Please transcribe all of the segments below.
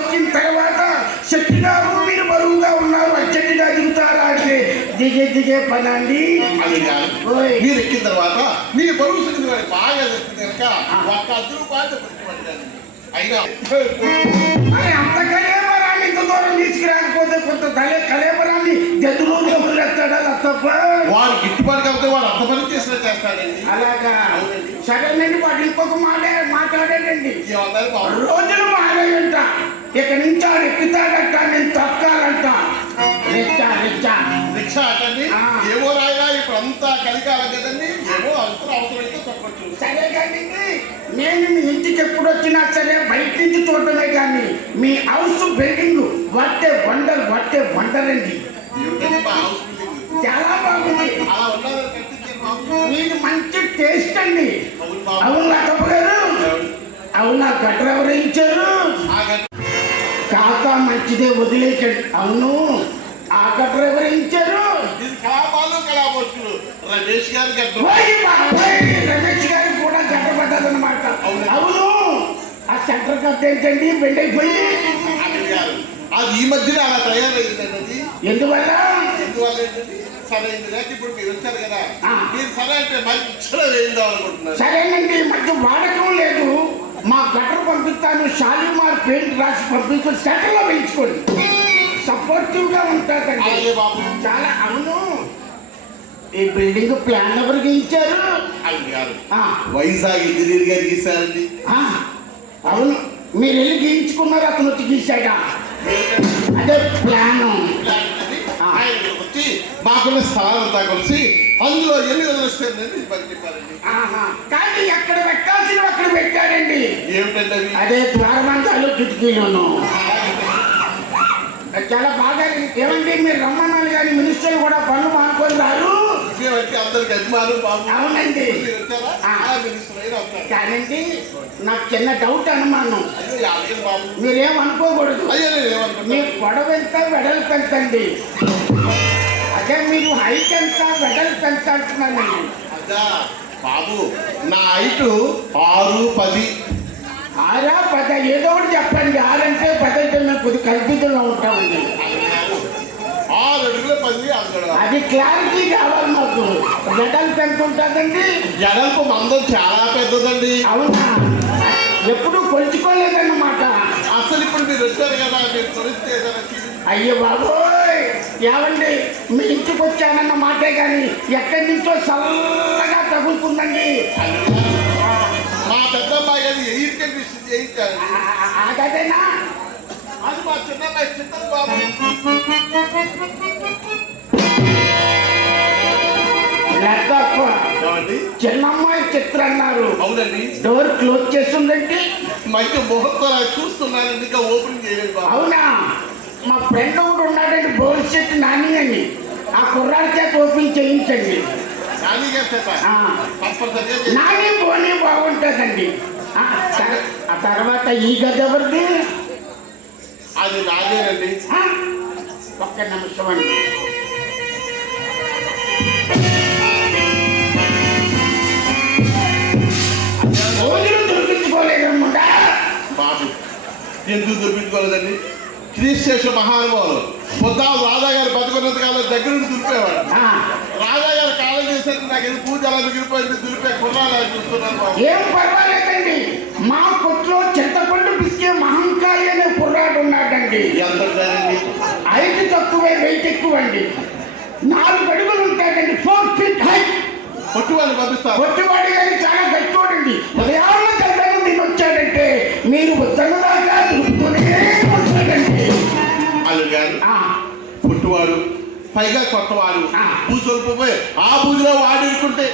వచ్చిన తర్వాత శెట్టి గారు మీరు బరువుగా ఉన్నారు అర్జెంటుగా దిగుతారా అంటే దిగే పని అండి. మీరు ఎక్కిన తర్వాత మీ బరువు సంగతి బాగా చెప్తుంది కనుక ఒక 10 రూపాయలు అయినా అంత కలేబరాన్ని ఇంత దూరం తీసుకురాకపోతే కొంత కలేబరాన్ని గదులు ఎత్తాడా తప్ప వాడు గిట్టుబాటు కాబట్టి వాడు అంత పని చేస్తాడండి. అలాగా సరేనండి. వాడు ఇంకొక మాట్లాడాడండి. రోజులు మారాయంట. ఇక నుంచి ఆడు ఎక్కుతాడట నేను తొక్కాలంట. రిక్షా అంటండి. ఏమో రాయగా ఇప్పుడు అంతా కలికాలం కదండి. ఏమో అవసరమైతే తొక్కచ్చు. సరే కానీ నేను మీ ఇంటికి ఎప్పుడు వచ్చినా సరే బయట నుంచి చూడటమే కానీ మీ హౌస్ బిల్డింగ్ వట్టే వండర్ అండి. చాలా బాగుంది. మీకు మంచి టేస్ట్ అండి. అవునా కప్పు గారు? అవునా గట్ర ఎవరు ఇచ్చారు? కాక మంచిదే వదిలేసాడు. అవును ఆ గట్ర ఎవరు ఇచ్చారు? రమేష్ గారు రమేష్ గారికి కూడా గట్ట పడ్డదన్నమాట. అవును ఆ సెంటర్ కట్ ఏంటండి బెండ్ అయిపోయి అది ఈ మధ్యన అలా తయారైందండి. ఎందువల్ల ఏంటండి సరైంది లేక ఇప్పుడు మీరు వచ్చారు కదా మీరు సరే అంటే మంచిగా వేయిందాం అనుకుంటున్నారు. సరేనండి ఈ మధ్య వాడకం లేదు. మా గట్టర్ పంపిస్తాను షాలిమార్ పెయింట్ రాసి పంపిస్తూ సెంటర్ లో వేయించుకోండి. సపోర్టివ్ గా ఉంటారండి చాలా. అవును ఈ బిల్డింగ్ ప్లాన్ ఎవరికి ఇచ్చారు? వైజాగ్ ఇంజనీర్ గారు గీసారండి. అవును మీరు వెళ్ళి గీయించుకున్నారు అతను వచ్చి గీసాడా? అదే ప్లాన్ వచ్చి మాకున్న స్థలాలంతా కలిసి అందులో ఎన్ని వదిలేస్తారండి చెప్పారండి. కానీ ఎక్కడ పెట్టాల్సిన అక్కడ పెట్టారండి. ఏమిటండి అదే ద్వారబంధాలు కిటికీలోను. చాలా బాగా. ఏమండి మీరు రమ్మన్నారు కానీ మినిస్టర్ కూడా పనులు మానుకొని రారు. అందరికి అభిమానులు అవునండి. కానండి నాకు చిన్న డౌట్ అనుమానం. మీరేమనుకోకూడదు. మీ పొడవు ఎంత వెడల్పు ఎంత అండి? అదే మీరు హైట్ ఎంత వెడల్పు ఎంత అంటున్నానండి. బాబు నా హైట్ 6, 10. 6, 10 ఏదో ఒకటి చెప్పండి. 6 అంటే 10 అంటే మేము కొద్ది కల్పితంలో ఉంటామండి. 6 అడుగుల 10 అది క్లారిటీ కావాలి మాకు. వెడల్పు ఎంత ఉంటుందండి? వెడల్పు మందం చాలా పెద్దదండి. అవునా? ఎప్పుడు కొలుచుకోలేదన్నమాట. అసలు ఇప్పుడు మీరు వచ్చారు కదా మీరు కొలిస్తే అయ్యో బాబోయ్ ఏమండి మీ ఇంటికి వచ్చానన్న మాటే కానీ ఎక్కడి నుంచో చల్లగా తగులుతుందండి. మా పెద్దమ్మాయి గారు చేయించారు. అదేనా? అది మా చిన్నమ్మాయి చిత్రం బాబు. చిన్నమ్మాయి చిత్రం అన్నారు. అవునండి. డోర్ క్లోజ్ చేస్తుందండి. మంచి ముహూర్తం చూస్తున్నానండి. ఇంకా ఓపెన్ చేయలేదు. అవునా? మా ఫ్రెండ్ కూడా ఉన్నాడండి భవిష్యత్తు నాని అని. ఆ కుర్రాడి చేత ఓపెన్ చేయించండి. నాని పోనీ బాగుంటుందండి. ఆ తర్వాత ఈ గది ఎవరిది? అది నాదేనండి. ఒక్క నిమిషం అండి. రోజులు దొరికించుకోలేదన్నమాట. బాబు ఎందుకు దొరికించుకోలేదండి? శ్రీశేష మహానుభావులు పొద్దాలు రాజా గారు బతుకున్నంత కాలం దగ్గర నుండి దులిపేవాడు. రాజా గారు కాలం చేసేది నాకు ఎందుకు పూజ అలా మిగిలిపోయింది. దులిపే కుర్రాలు చూస్తున్నాను. ఏం పర్వాలేదండి. మా కొట్లో చింతపండు పిసికే మహంకాళి అనే కుర్రాడు ఉన్నాడండి. హైట్ తక్కువే వెయిట్ ఎక్కువ అండి. 4 అడుగులు ఉంటాడండి. 4 feet హైట్. పొట్టువాడిని పంపిస్తారు. పొట్టువాడి గారి చాలా గట్టివాడండి. ఉదయాన్న కళ్ళను నేను వచ్చాడంటే మీరు వద్దన్నదాకా దులుపుతూనే ఉంటాడండి. అల్లుడు గారు పుట్టువాడు పైగా కొత్తవాడు పూజలు పోయి ఆ పూజలో వాడుకుంటే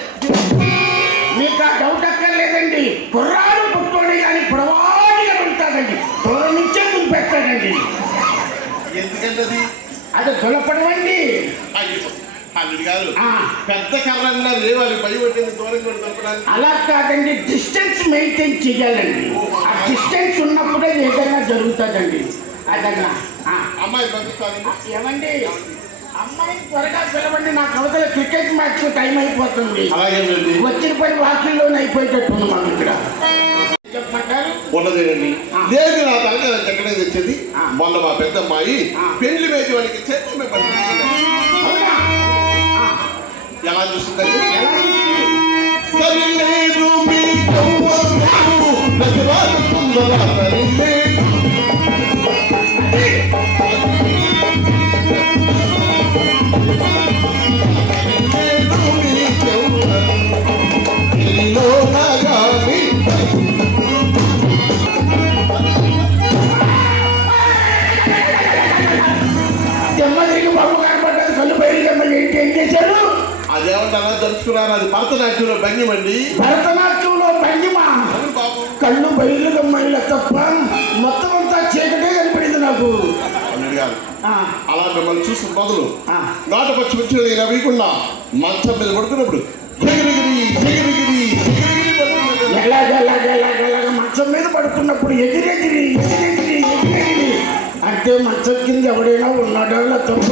మీకు ఆ డౌట్ అక్కర్లేదండి. కుర్రాడు పుట్టువాడు కానీ పొడవాడిగా ఉంటాడండి. దూరం నుంచే దులిపెట్టాడండి. ఎందుకంటే అది దులపడమండి. అల్లుడు గారు పెద్ద కర్రన్నా లేవాలి భయం పట్టింది దూరంగా దొరకడానికి. అలా కాదండి డిస్టెన్స్ మెయింటైన్ చేయాలండి. ఆ డిస్టెన్స్ ఉన్నప్పుడే ఏదైనా జరుగుతుందండి. అదన్నా అమ్మాయి పంపిస్తాను. ఏమండి అమ్మాయిని త్వరగా పిలవండి. నాకు అవతల క్రికెట్ మ్యాచ్ టైం అయిపోతుంది. వచ్చిన పని వాకిల్లోనే అయిపోయేటట్టుంది మాకు ఇక్కడ. చెప్పమంటారు? ఉండదేనండి. లేదు నా తగ్గ ఎక్కడైతే చేసేది మొన్న మా పెద్ద అమ్మాయి పెళ్లి మేటి వాడికి చేతి మిమ్మల్ని అవునా? ఆ, ఎలా చూస్తుందండి ఎలా చూస్తుంది? సరిలేదు మీ కవ్వకు, నగరాలు కుందర సరిలేదు. సరిలేదు మీ కవ్వకు, ఇల్లు నగాలి. జమ్మ తిరిగి బాబు కనపడ్డది, కళ్ళు బయలు జమ్మలు ఏంటి ఏం చేశారు? అదేమంటే అలా తలుచుకున్నారు, అది భరతనాట్యంలో భంగిమండి. భరతనాట్యంలో భంగిమ. అవును బాబు. కళ్ళు బయలు జమ్మల తప్ప మొత్తం అంతా చీకటే కనపడింది నాకు. అల్లుడు గారు ఆ, అలా మిమ్మల్ని చూసిన మొదలు ఆ. నాటపచ్చి వచ్చిన నవ్వకుండా మంచం మీద పడుకున్నప్పుడు ఎగిరిగిరి ఎగిరిగిరి ఎగిరిగిరి పడుకున్నప్పుడు ఎలాగ మంచం మీద పడుకున్నప్పుడు ఎగిరెగిరి ఎగిరెగిరి ఎగిరెగిరి అంటే మంచం కింద ఎవడైనా ఉన్నాడో తప్ప.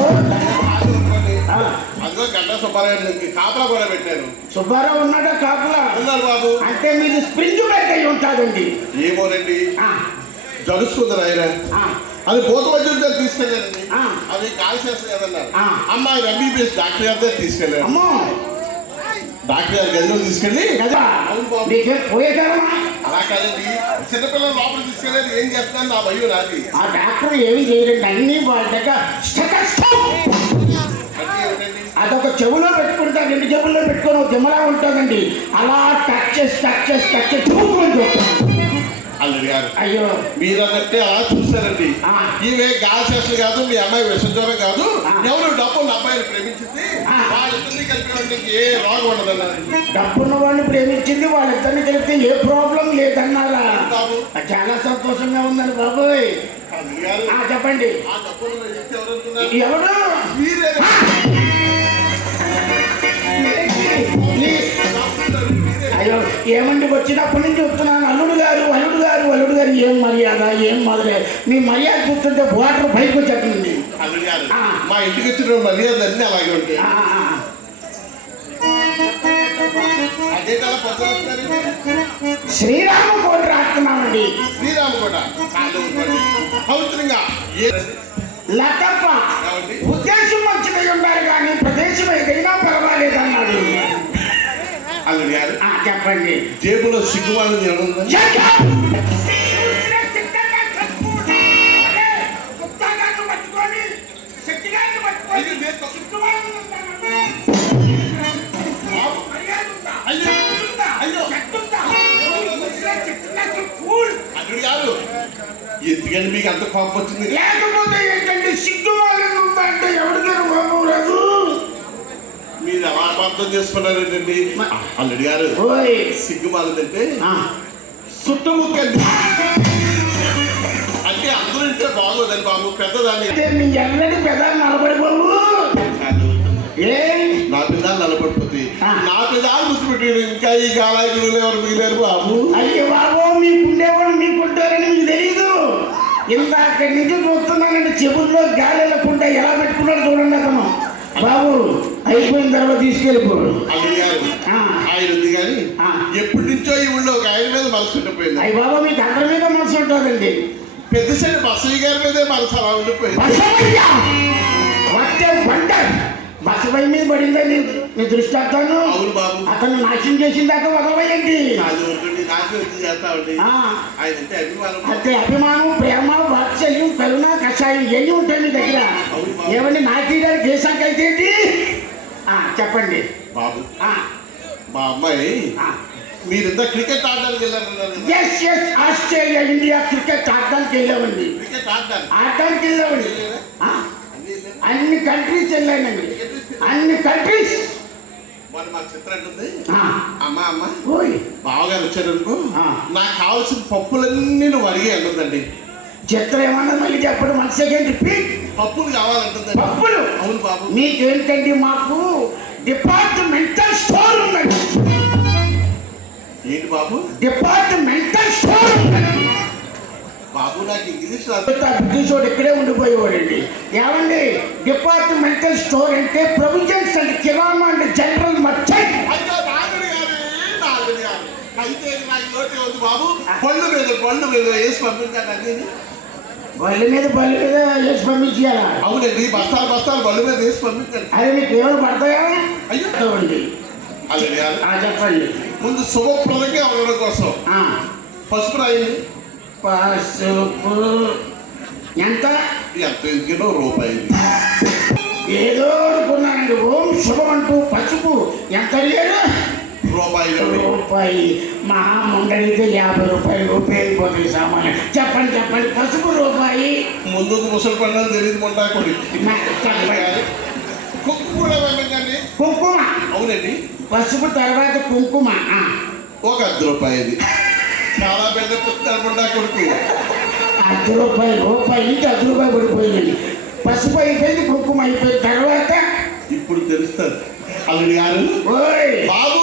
అందులో గడ్డ సుబ్బారాయుడికి కాపలా కూడా పెట్టాను. సుబ్బారావు ఉన్నాడా కాపులా? ఉన్నారు బాబు. అంటే మీది స్ప్రింగ్ బెడ్ అయి ఉంటాదండి. ఏమోనండి ఆ, జడుస్తుంది ఆయన. ఆ, అది భూత వైద్యుడితో తీసుకెళ్ళానండి. ఆ. అది కాల్ చేస్తుంది కదన్నారు. ఆ. అమ్మాయి ఎంబీబీఎస్ డాక్టర్ గారి దగ్గర తీసుకెళ్ళాను. అమ్మో డాక్టర్ గారి గదిలో తీసుకెళ్ళి కదా అవును బాబు. నీకేం పోయేదారమ్మా? అలా కాదండి, చిన్నపిల్లలు లోపల తీసుకెళ్ళారు, ఏం చేస్తున్నాను నా భయం నాది. ఆ డాక్టర్ ఏమి చేయరండి, అన్ని వాళ్ళ దగ్గర స్టెథోస్కోప్. అంటే ఏమిటండి? అదొక చెవులో పెట్టుకుంటా, రెండు చెవుల్లో పెట్టుకొని ఒక దిమ్మలా ఉంటుందండి. అలా టచ్ చేసి చూపుకుంటూ. అల్లుడు గారు అయ్యో మీరన్నట్టే అలా చూస్తారండి. ఆ. ఈమె గాసేషన్ కాదు, మీ అమ్మాయి విషజ్వరం కాదు, ఆ. ఎవరు డబ్బున్న అబ్బాయిని ప్రేమించింది, ఆ. వాళ్ళిద్దరినీ కలిపి ఏ రోగం ఉండదన్నారు. డబ్బున్న వాడిని ప్రేమించింది, వాళ్ళిద్దరిని కలిపితే ఏ ప్రాబ్లం లేదన్నారా? బాబు. చాలా సంతోషంగా ఉందండి బాబోయ్. అల్లుడు గారు ఆ, చెప్పండి ఆ డబ్బున్న వ్యక్తి ఎవరు అనుకున్నారు? ఎవడు? మీరే. అయ్యో ఏమండి, వచ్చినప్పటి నుంచి చెప్తున్నాను అల్లుడు గారు ఏం మర్యాద మీ మర్యాద చూస్తుంటే వాటర్ పైకి వచ్చేస్తుంది. అల్లుడు గారు ఆ. మా ఇంటికి వచ్చిన మర్యాదలన్నీ అలాగే ఉంటాయి. ఆ, ఆ, ఆ. అదే కదా పొద్దున వస్తున్నారండి. శ్రీరామ కోటి రాస్తున్నామండి. శ్రీరాము కూడా చాలా ఉంటుంది. పవిత్రంగా లతప్ప ఏమండి? ఉద్దేశం మంచిదై ఉండాలి కానీ ప్రదేశం ఏదైనా పర్వాలేదు అన్నాడు. అల్లుడు గారు ఆ, చెప్పండి జేబులో సిగ్గుమాలని ఏముందా? అల్లుడు గారు ఎందుకండి మీకు అంత కోపం వచ్చింది? లేకపోతే ఏంటంటే సిగ్గు వాళ్ళని ఉందంటే ఎవరికైనా కోపం రాదు. మీరు ఎలా అర్థం చేసుకున్నారండి? అల్లుడు గారు ఓయ్ సిగ్గుమాలంటే ఆ, చుట్టముక్కండి. అంటే అందరూ ఇంటే బాగోదండి బాబు, పెద్దదాన్ని అంటే మీ ఎన్నడి పెదాలు నలబడి బాబు. ఏ నా పిల్లలు నిలబడిపోతాయి. ఆ. నా పిల్లలు గుర్తుపెట్టారు, ఇంకా ఈ గాలాగిలు ఎవరు మిగిలేరు బాబు. అయ్యో బాబు, మీకుండేవాడు మీకుంటారని మీకు తెలీదు. ఇందాక నిజం చూస్తున్నానండి, చెవుల్లో గాలి వెళ్ళకుండా ఎలా పెట్టుకున్నాడు చూడండి అతను. బాబు అయిపోయిన తర్వాత తీసుకెళ్ళిపోడు. అల్లుడు గారు ఆ. ఆయన ఉంది కానీ ఆ. ఎప్పటి నుంచో ఈ ఊళ్ళో ఒక ఆయన మీద మనసు ఉండిపోయింది. అయ్యి బాబా, మీకు అందరి మీద మనసు ఉంటుందండి. పెద్ద సైడ్ బసయ్య గారి మీదే మనసు అలా ఉండిపోయింది. బసవయ్య వట్టే వండర్ బసవయ్య మీద పడిందండి నీ దృష్టాంతాను. అవును బాబు. అతను నాశనం చేసిన దాకా వదలవేయండి. నాది ఒకటి నాకు చేస్తామండి. ఆ. ఆయన అంటే అభిమానం. అంటే అభిమానం, ప్రేమ, వాత్సల్యం, కరుణ, కషాయం ఇవన్నీ ఉంటాయి మీ దగ్గర. ఏమండి నాకీయడానికి ఏ సంఖ్య అయితే ఏంటి? ఆ, చెప్పండి బాబు ఆ, మా అమ్మాయి ఆ. మీరింత క్రికెట్ ఆడడానికి వెళ్ళారన్నారు. Yes yes Australia India cricket ఆడడానికి వెళ్ళామండి. క్రికెట్ ఆడడానికి ఆడడానికి వెళ్ళామండి. ఆ, అన్ని వెళ్ళారు. అన్ని కంట్రీస్ వెళ్ళానండి, అన్ని కంట్రీస్. మరి మా చిత్రం అంటుంది, ఆ, అమ్మ అమ్మ ఓయ్ బావగారు వచ్చారనుకో, ఆ. నాకు కావాల్సిన పప్పులన్నీ నువ్వు అడిగి అంటుందండి. చిత్రం ఏమన్నా మళ్ళీ చెప్పడం 1 సెకండ్ రిపీట్. పప్పులు కావాలంటుందండి. పప్పులు అవును బాబు. మీకేంటండి, మాకు డిపార్ట్మెంటల్ స్టోర్ ఉందండి. ఏంటి బాబు? డిపార్ట్మెంటల్ స్టోర్ ఉందండి. బాబు నాకు ఇంగ్లీష్ రాదు. బ్రిటిష్ వాడు ఇక్కడే ఉండిపోయేవాడండి. ఏమండి డిపార్ట్మెంటల్ స్టోర్ అంటే provisions and kirana and general merchant. అయ్యో నాగడి గారు, నాగడి గారు. అయితే నాకు లోటే ఉంది బాబు. పళ్ళు మీద వేసి పంపించాను. అన్ని బల్లి మీద వేసి పంపించేయాలా? అవునండి, బస్తాలు బస్తాలు బళ్ళు మీద వేసి పంపించండి. అదే మీకు ఏమైనా పడతాయా? అయ్యో అండి అల్లుడి గారు, చెప్పండి. ముందు శుభప్రదంగా ఉండడం కోసం పసుపు రాయండి. పసుపు ఎంత? ఎంత ఎందుకో రూపాయి. ఏదో అనుకున్నానండి. ఓం శుభం అంటూ పసుపు ఎంత అడిగారు? రూపాయి. మహా ముందడిగితే 50 రూపాయలు ఉపయోగపోతుంది సామాన్య. చెప్పండి పసుపు రూపాయి. ముందు ముసలి పండుగ తెలియదు మొండా కొడి. చెప్పండి. కుంకుమ కూడా పంపించండి. కుంకుమ? అవునండి. పసుపు తర్వాత కుంకుమ ఒక 10 రూపాయలు. చాలా పెద్ద పుస్తకాలు మొండా కొడుకు. 10 రూపాయలు. రూపాయి నుంచి 10 రూపాయలు పడిపోయిందండి. పసుపు అయిపోయింది, కుంకుమ అయిపోయిన తర్వాత ఇప్పుడు తెలుస్తుంది. అల్లుడి గారు, బాబు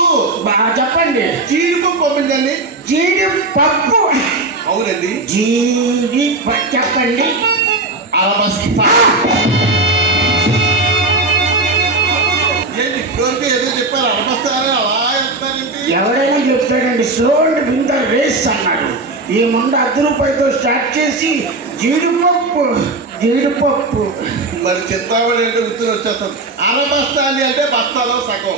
చెప్పండి. జీడిపప్పు పంపించండి. జీడిపప్పు? అవునండి. జీడిపప్పు చెప్పండి. అలబస్తా. ఏంటి ఇప్పటివరకు ఏదో చెప్పారు, అలబస్తా అని అలా చెప్తారండి. ఎవరైనా చెప్తాడండి. Slow and win the race అన్నాడు. ఈ ముందు 10 రూపాయలతో స్టార్ట్ చేసి జీడిపప్పు మరి చింతామణి అంటే గుర్తులు వచ్చేస్తాం. అరబస్తా అని అంటే బస్తాలో సగం.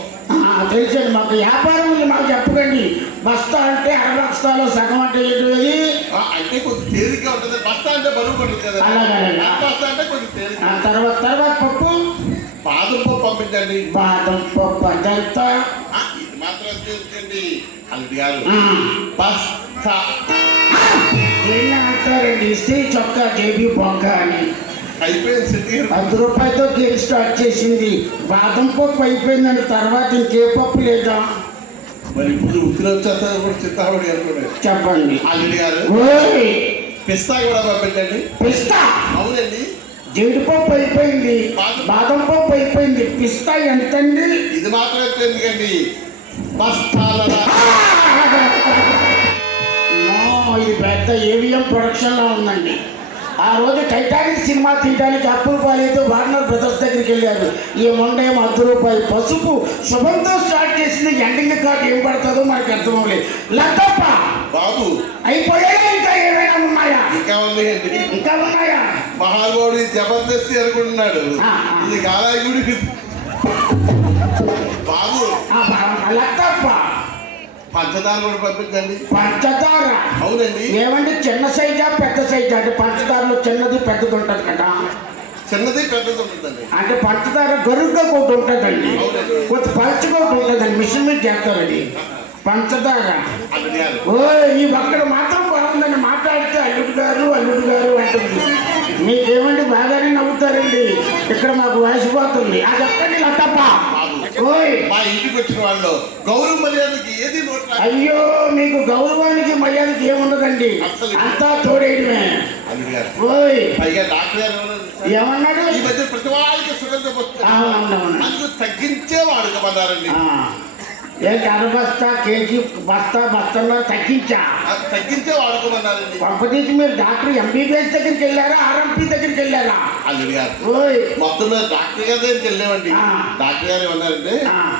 తెలుసండి, మాకు వ్యాపారం ఉంది, మాకు చెప్పకండి. బస్తా అంటే 6 బస్తాలో సగం అంటే ఏంటి? అంటే కొంచెం తేలిగ్గా ఉంటుంది. బస్తా అంటే బరువు పడుతుంది కదా. అలాగే. బస్తా అంటే కొంచెం తేలిక. తర్వాత పప్పు. బాదం పప్పు పంపించండి. బాదం పప్పు అదంతా ఇది మాత్రం తెలుసండి. అల్లుడి గారు, బస్తా ఏం అంటారండి? ఇస్త్రీ చొక్కా జేబీ బొక్క అని అయిపోయింది. 10 రూపాయలతో గేమ్ స్టార్ట్ చేసింది. బాదం పప్పు అయిపోయిందండి. తర్వాత ఇంకే పప్పు లేదా? మరి ఇప్పుడు ఉత్తిరి వచ్చేస్తా కూడా చింతామణి అనుకోండి. చెప్పండి. అల్లుడి గారు, పిస్తా కూడా పంపించండి. పిస్తా? అవునండి. జీడిపప్పు అయిపోయింది, బాదం పప్పు అయిపోయింది. పిస్తా ఎంతండి? ఇది మాత్రం ఎందుకండి? బస్తాల. ఇది పెద్ద ఏవిఎం ప్రొడక్షన్ లో ఉందండి. ఆ రోజు టైటానిక్ సినిమా తీయడానికి అప్పుల పాలైతే వార్నర్ బ్రదర్స్ దగ్గరికి వెళ్ళారు. ఈ మొండేమో 10 రూపాయలు. పసుపు శుభంతో స్టార్ట్ చేసింది. ఎండింగ్ కార్డు ఏం పడుతుందో మనకు అర్థం అవ్వలేదు. లతప్ప బాబు అయిపోయాయా? ఇంకా ఏమైనా ఉన్నాయా? ఇంకా ఉన్నాయండి. ఇంకా ఉన్నాయా? మహాగౌడి జబర్దస్తి అనుకుంటున్నాడు. ఇది గాలాగుడి. బాబు లతప్ప పంచదార కూడా పంపించండి. పంచదార? అవునండి. ఏమంటే చిన్న సైజా పెద్ద సైజా? అంటే పంచదారలో చిన్నది పెద్దది ఉంటుంది కదా. చిన్నది పెద్దది ఉంటుందండి. అంటే పంచదార గరుగ్గా ఒకటి ఉంటుందండి, కొంచెం పలుచగా ఒకటి ఉంటుందండి. మిషన్ మీద చేస్తారండి పంచదార. ఈ ఒక్కడ మాత్రం బాగుందని మాట్లాడితే అల్లుడు గారు అంటుంది. మీకేమండి బాగానే నవ్వుతారండి. ఇక్కడ మాకు వయసుపోతుంది. అది చెప్పండి లతప్ప. మా ఇంటికి వచ్చిన వాళ్ళు గౌరవ మర్యాదకి ఏది అయ్యో, మీకు గౌరవానికి మర్యాదకి ఏముండదండి, అంతా తోడేయడమే. పైగా డాక్టర్ ఏమన్నాడు? ఈ మధ్య ప్రతి వాళ్ళకి సుగంధం వస్తుంది, తగ్గించే వాడుకోమన్నారండి. ఏంటి 6 బస్తా కేజీ బస్తాల్లో తగ్గించే వాడుకోమన్నారండి. పంపతీసి మీరు డాక్టర్ ఎంబీబీఎస్ దగ్గరికి వెళ్ళారా, ఆర్ఎంపీ దగ్గరికి వెళ్ళారా? అల్లుడి గారు, మొత్తం మీద డాక్టర్ గారి దగ్గరికి వెళ్ళామండి. డాక్టర్ గారు ఏమన్నారంటే,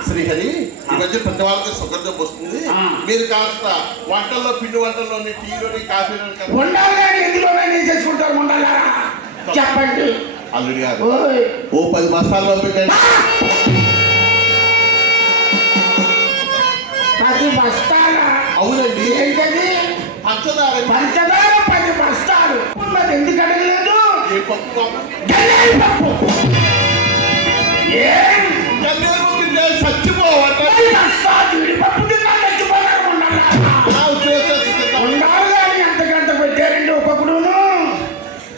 శ్రీహరి ఈ మధ్య ప్రతి వాళ్ళకి సుగంధం వస్తుంది, మీరు కాస్త వంటల్లో పిండి వంటల్లోని టీలోని కాఫీలోని ఉండాలి. ఎందులోనే చేసుకుంటారు ఉండాలా? చెప్పండి. అల్లుడి గారు, ఓ 10 బస్తాలు పంపించండి. 10 బస్తాలా? అవునండి. ఏంటది? పంచదార. 10 బస్తాలు. మరి ఎందుకు అడగలేదు? ఉండాలి. ఎంతకంత పెట్టారండి ఒక్కొక్కడును.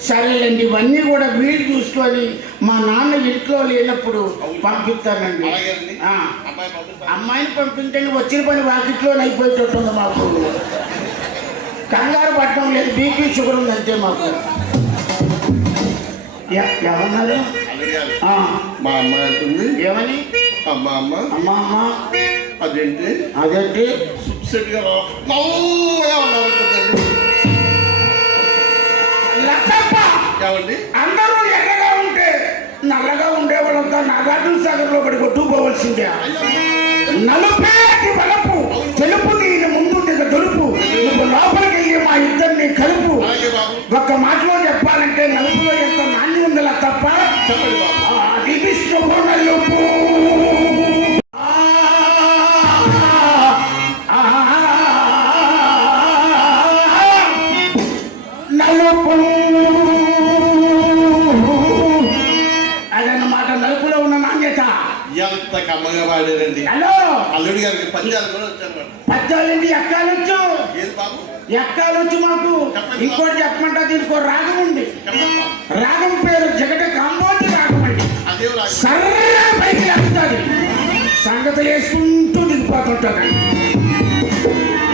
సరేలేండి, ఇవన్నీ కూడా వీలు చూసుకొని మా నాన్న ఇంట్లో లేనప్పుడు పంపిస్తానండి. అమ్మాయిని పంపించండి. వచ్చిన పని వాకిట్లోనే అయిపోయేటట్టుంది. మాకు కంగారు పట్టడం లేదు, బీపీ షుగర్ ఉంది అంతే మాకు. ఎవరన్నారు? మా అమ్మ అంటుంది. ఏమని? అమ్మ అదేంటి అందరూ ఎర్రగా ఉంటే నల్లగా ఉండే వాళ్ళంతా నాగార్జున సాగర్ లో పడి కొట్టుకుపోవలసిందే. నలుపేటి వలపు తెలుపు దీని ముందు దిగ తొలుపు. నువ్వు లోపలికి వెళ్ళి మా ఇద్దరిని కలుపు. ఒక్క మాటలో చెప్పాలంటే చెప్పండి బాబు. అది విష్ణు నలుపు నలుపు అదన్నమాట. నలుపులో ఉన్న నాణ్యత. ఎంత కమ్మగా పాడారండి. హలో, అల్లుడి గారికి పద్యాలు కూడా వచ్చాను. పద్యాలండి ఎక్కాలొచ్చు. ఏది బాబు? ఎక్కాలొచ్చు మాకు. ఇంకోటి చెప్పమంటా, దీనికి ఒక రాగం ఉంది. చెప్పండి బాబు. రాగం పేరు జగట కాంబోజి రాగం అండి. అదే రాగం. సర్ర పైకి లేస్తుంది, సంగతి వేసుకుంటూ దిగిపోతుంటుంది.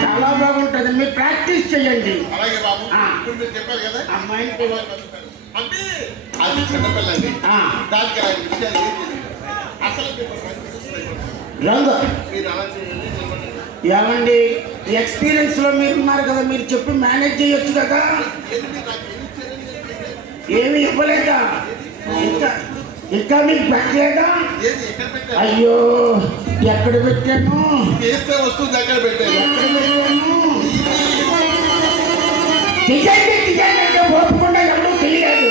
చాలా బాగుంటుంది, మీరు ప్రాక్టీస్ చేయండి. అలాగే బాబు. ఆ. ఇప్పుడు మీరు చెప్పారు కదా అమ్మాయి అంటే అది చిన్నపిల్లండి. దానికి అలాంటి విషయాలు ఏం తెలియదు. అసలు రంగు మీరు అలా చేయండి. ఏమండి, ఎక్స్పీరియన్స్ లో మీరు ఉన్నారు కదా, మీరు చెప్పి మేనేజ్ చేయొచ్చు కదా. ఏమి ఇవ్వలేదా? ఇంకా మీకు పెట్టలేదా? ఏది ఎక్కడ పెట్టారు? అయ్యో, ఎక్కడ పెట్టాను? చేస్తే వస్తుంది ఎక్కడ పెట్టారు? ఎక్కడ పెట్టాను? తీయండి తీయండి అంటే ఓపుకుండా ఎవరు తెలియదు.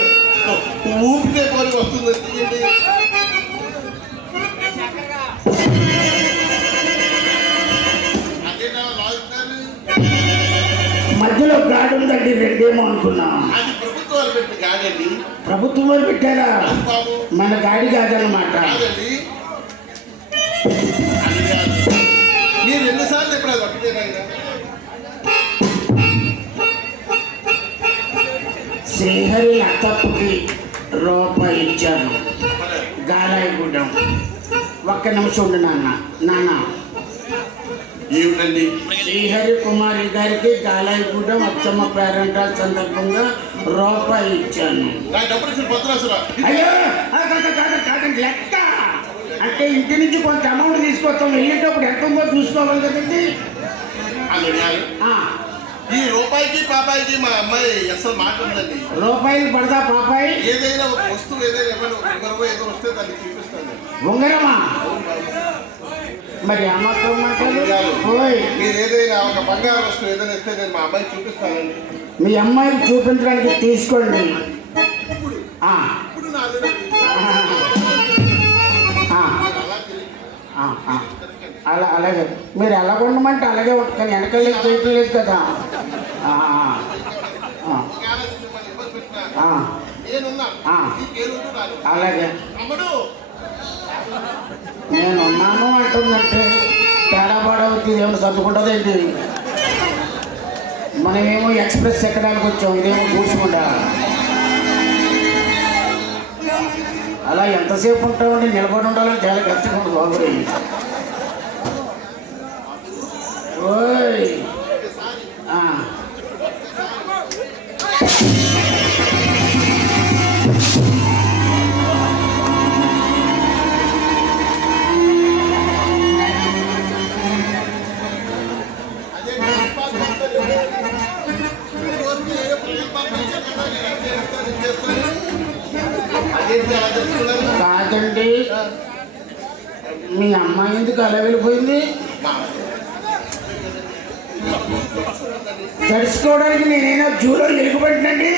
ఊపితే పోని వస్తుంది తీయండి. అదేనా లాగుతున్నారు? మధ్యలో గాడి ఉందండి, రెండేమో అనుకున్నా. అది ప్రభుత్వాలు పెట్టి కాదండి. ప్రభుత్వం వాళ్ళు పెట్టారా? బాబు మన గాడి కాదన్నమాట. కాదండి. అది కాదు. మీరు ఎన్నిసార్లు ఎప్పుడు అది పట్టుకేనా? శ్రీహరి అత్తప్పుకి రూపాయి ఇచ్చాను, గాలాయిగూడెం. ఒక్క నిమిషం ఉండు నాన్న. ఏమిటండి? శ్రీహరి కుమారి గారికి గాలాయిగూడెం అచ్చమ్మ పేరెంటాల సందర్భంగా రూపాయి ఇచ్చాను. నాకు డబ్బులు ఇచ్చిన పత్రాసురా. అయ్యో, కాదండి, లెక్క అంటే ఇంటి నుంచి కొంత అమౌంట్ తీసుకొస్తాం, వెళ్ళేటప్పుడు ఎంత ఉందో చూసుకోవాలి కదండి. అల్లుడు గారు, ఆ, ఈ రూపాయికి పాపాయికి మా అమ్మాయి అసలు మాట ఉందండి. రూపాయలు పడదా పాపాయి? ఏదైనా ఒక వస్తువు ఏదైనా ఏమైనా ఒక ఉంగరమో ఏదో వస్తే దాన్ని చూపిస్తాను. ఉంగరమా? మరి అమ్మకం మాటలు. ఓయ్, మీరు ఏదైనా ఒక బంగారు వస్తువు ఏదైనా ఇస్తే నేను మా అమ్మాయికి చూపిస్తానండి. మీ అమ్మాయిని చూపించడానికి తీసుకోండి. ఆ, ఇప్పుడు నా అల్లుడు ఆ, అలా తిరిగి ఆ, అలాగే మీరు ఎలా ఉండమంటే అలాగే ఉంటుంది, కానీ వెనకాల చేయటం లేదు కదా. ఆ, ఆ, మిమ్మల్ని ఇబ్బంది పెట్టినా ఆ, నేనున్నా. ఆ. నీకేరుంటూ రాదు. అలాగే. అమ్మడు నేనున్నాను అంటుందంటే తేడా పాడవుతుంది, ఏమైనా సర్దుకుంటుందేంటి? మనమేమో ఎక్స్ప్రెస్ ఎక్కడానికి వచ్చాం, ఇదేమో కూర్చుకుంటా. అలా ఎంతసేపు ఉంటామండి? నిలబడి ఉండాలని చాలా కష్టంగా ఉంది బాబు. ఓయ్, ఆ, అదే అదేంటి అలా చెప్తున్నారు? కాదండి, మీ అమ్మాయి ఎందుకు అలా వెళ్ళిపోయింది? తడుచుకోవడానికి నేనైనా జూలో ఎలుగుబడినండి.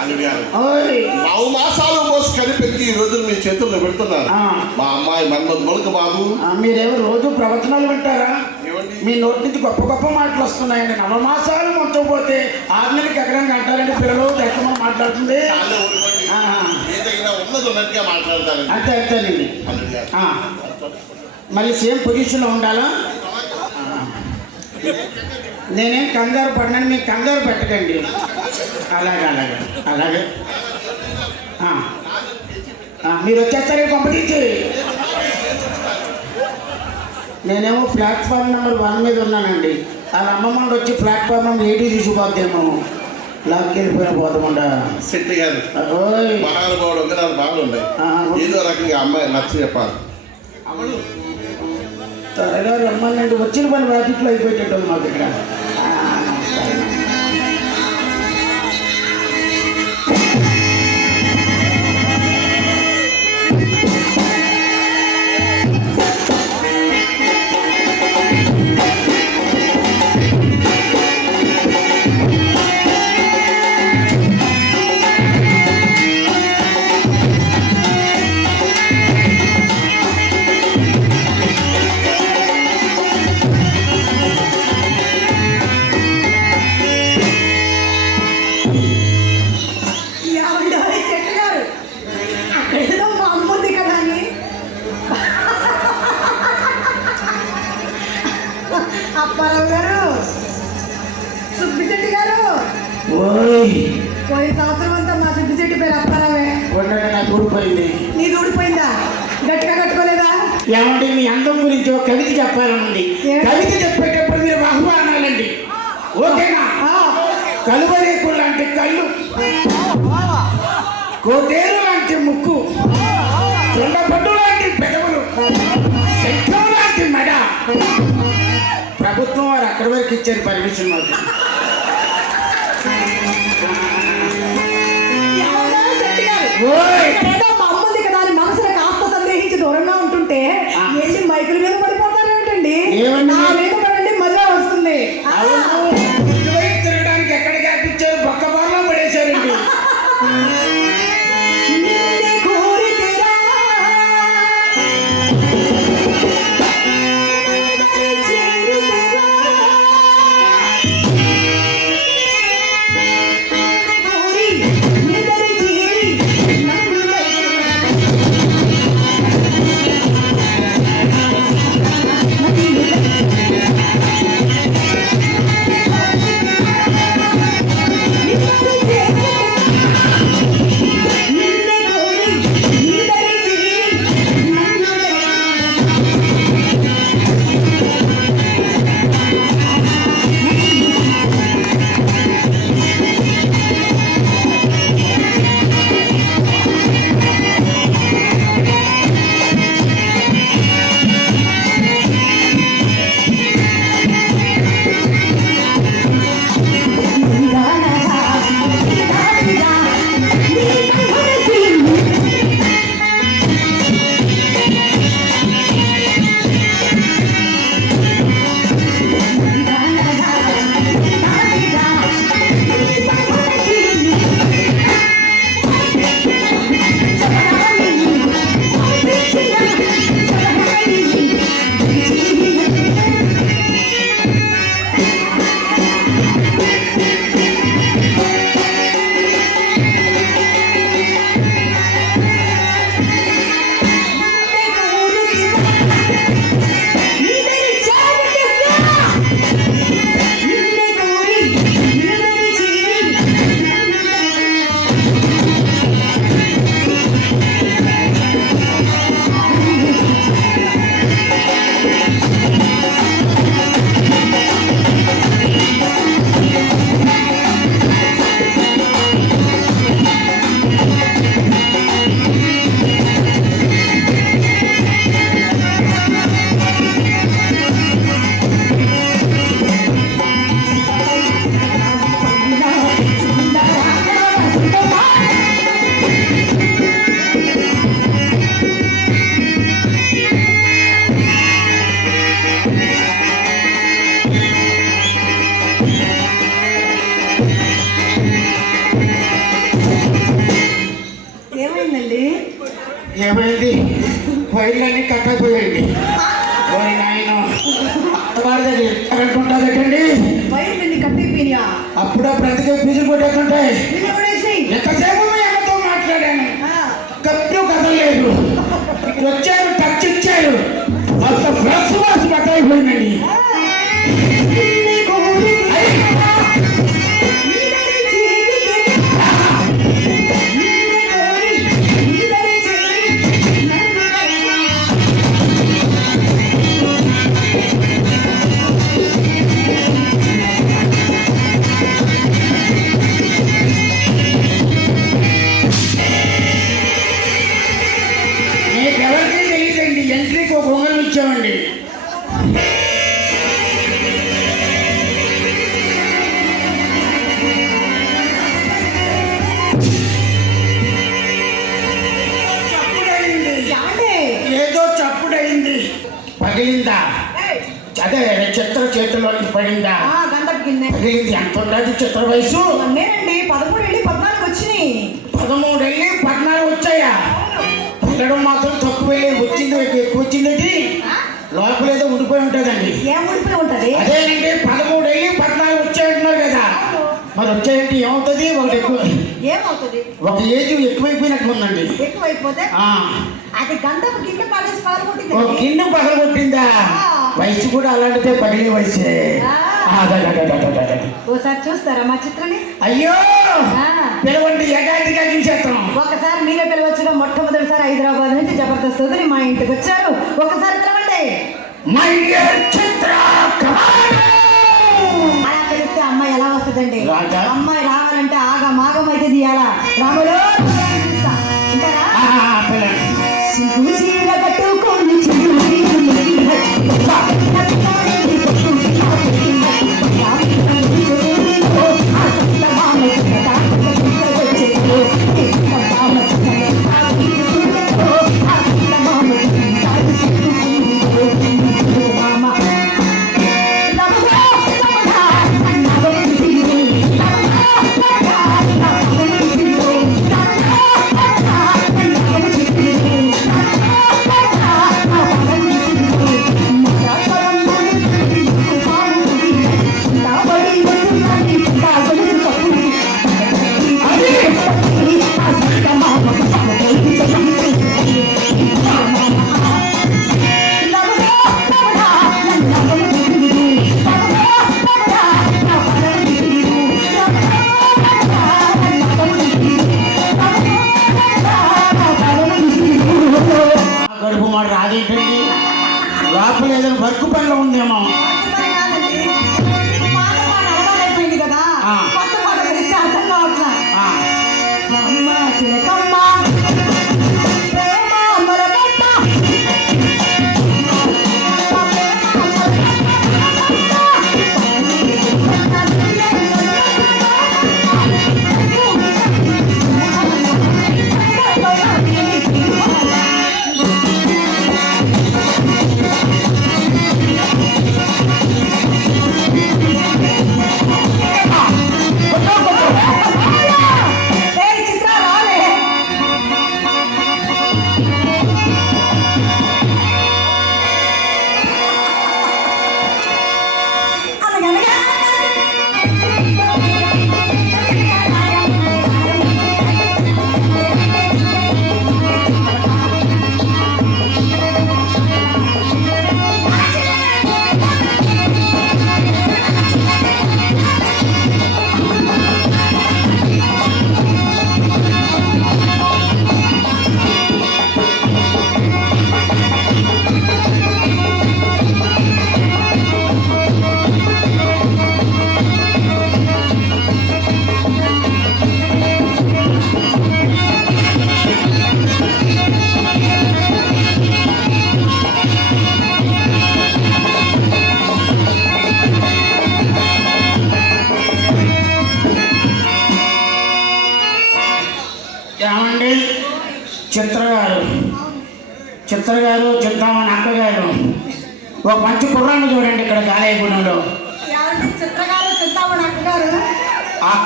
అల్లుడు గారు, ఓయ్, 9 మాసాలు మోసి కనిపెట్టి ఈ రోజు మీ చేతుల్లో పెడుతున్నారు. ఆ. మా అమ్మాయి మన్మథ్ మొలక బాబు. మీరేమో రోజు ప్రవచనాలు వింటారా? ఏమండి? మీ నోటి నుంచి గొప్ప గొప్ప మాటలు వస్తున్నాయండి. 9 మాసాలు మొత్తపోతే 6 నెలలకి ఎక్కడానికి అంటారండి పిల్లలు. ఎక్కడ మాట్లాడుతుంది? చాలే ఊరుకోండి. ఆ, ఏదైనా ఉన్నది ఉన్నట్టుగా మాట్లాడతారండి. అంతేనండి. అల్లుడు గారు, ఆ, మళ్ళీ సేమ్ పొజిషన్లో ఉండాలా? నేనేం కంగారు పడినాను, మీకు కంగారు పెట్టకండి. అలాగే అలాగే అలాగే. మీరు వచ్చేస్తారు పంపించి. నేనేమో ప్లాట్ఫామ్ నెంబర్ 1 మీద ఉన్నానండి. వాళ్ళ అమ్మమ్మ వచ్చి ప్లాట్ఫామ్ నెంబర్ 80 తీసుకుపోద్దేమో, లాక్కెళ్ళిపోయిన పోతామండ. శెట్టి గారు, ఓయ్, మహానుభావుడు ఉంగరాలు బాగున్నాయి. ఏదో రకంగా అమ్మాయి నచ్చ చెప్పాలి. త్వరగా రమ్మనండి, వచ్చిన పని ట్రాఫిక్లో అయిపోయేటట్టు మాకు ఇక్కడ. ఊడిపోయింది. నీది ఊడిపోయిందా? గట్టిగా కట్టుకోలేదా? ఏమంటే మీ అందం గురించి ఒక కవిత చెప్పాలనుంది. కవిత చెప్పేటప్పుడు మీరు బహుమానాలండి, ఓకేనా? కలువరేకులు లాంటి కళ్ళు, కోటేరు లాంటి ముక్కు, చొండపట్టు లాంటి పెదవులు, శంఖం లాంటి మెడ. ప్రభుత్వం వారు అక్కడి వరకు ఇచ్చారు పర్మిషన్ మాకు. ఏదో మా అమ్మంది కదా అని మనసులో కాస్త సందేహించి దూరంగా ఉంటుంటే వెళ్ళి మైకుల మీద పడిపోతారేమిటండి? నా మీద పడండి, మజా వస్తుంది. తిరగడానికి ఎక్కడ గ్యాపించారు? పక్క బార్లో పడేశారండి. ఏమైంది? వైర్లన్నీ కట్టకపోయాయండి. ఓరి నాయన, కరెంట్ ఉంటుందటండి. వైర్లన్నీ కట్టిపోయినా అప్పుడు బ్రతికే ఫీజులు కొట్టేస్తుంటాయి. ఎంతసేపు ఎవరితో మాట్లాడాను, కప్పు కదలేదు. వచ్చారు, టచ్ ఇచ్చారు, మొత్తం ఫ్లక్స్ వాసి బట్టయిపోయిందండి. మీకెవరికి తెలియదండి, ఎంట్రీకి ఒక ఉంగరం ఇచ్చామండి. ఏదో చప్పుడైంది. పగిలిందా? అదే చిత్ర చేతిలో పడిందా? పగిలింది. ఎంత ఉండదు చిత్ర వయసు? 13 వెళ్ళి 14 వచ్చినాయి. 13 వెళ్ళి 14 వచ్చాయా? పగడం మాత్రం తక్కువ వచ్చింది, ఎక్కువ వచ్చింది. లోపల ఏదో ఉండిపోయి ఉంటుందండి. ఏం ఉండిపోయి ఉంటది? అదేనండి, 13 వెళ్ళి 14 వచ్చాయంటున్నారు కదా. మరి వచ్చాయంటే ఏమవుతుంది? ఒకటి ఎక్కువ, ఏమవుతుంది? ఒక ఏజ్ ఎక్కువైపోయినట్టు ఉందండి. ఎక్కువైపోతే అది గంధపు గిన్నె పగేసి పాల్గొట్టింది. ఓ గిన్నె పగలగొట్టిందా? వయసు కూడా అలాంటిదే, పగిలే వయసే. ఓసారి చూస్తారా మా చిత్రాన్ని? అయ్యో పిలవండి, ఏకాంతిగా చూసేస్తాం. ఒకసారి మీరే పిలవచ్చుగా. మొట్టమొదటి మొట్టమొదటిసారి హైదరాబాద్ నుంచి జబర్దస్త్ వదిలి మా ఇంటికి వచ్చారు. ఒకసారి పిలవండి. మై డియర్ చిత్ర అలా పిలిస్తే అమ్మాయి ఎలా వస్తుందండి? రాజా. అమ్మాయి రావాలంటే ఆగమాగం అయితే తీయాలా? రాములు ఇంటారా? సిగ్గు చీర కట్టుకొని గడుపు మాట రాదేంటండి? లోపల ఏదైనా వర్క్ పనిలో ఉందేమో. అయిపోయింది కదా, ఆ. కొత్త పాట పెడితే అర్థం కావట్లా. ఆ, అమ్మ చిలకమ్మ ప్రేమ మొలకెత్త. ఏయ్ చిత్ర రాలే. అనగనగా ఏమండి చిత్ర గారు చిత్తామని అక్కగారు ఒక మంచి కుర్రాన్ని చూడండి ఇక్కడ కాలేయగూడెంలో. ఎవరండి చిత్రగారు? చిత్తామని అక్కగారు.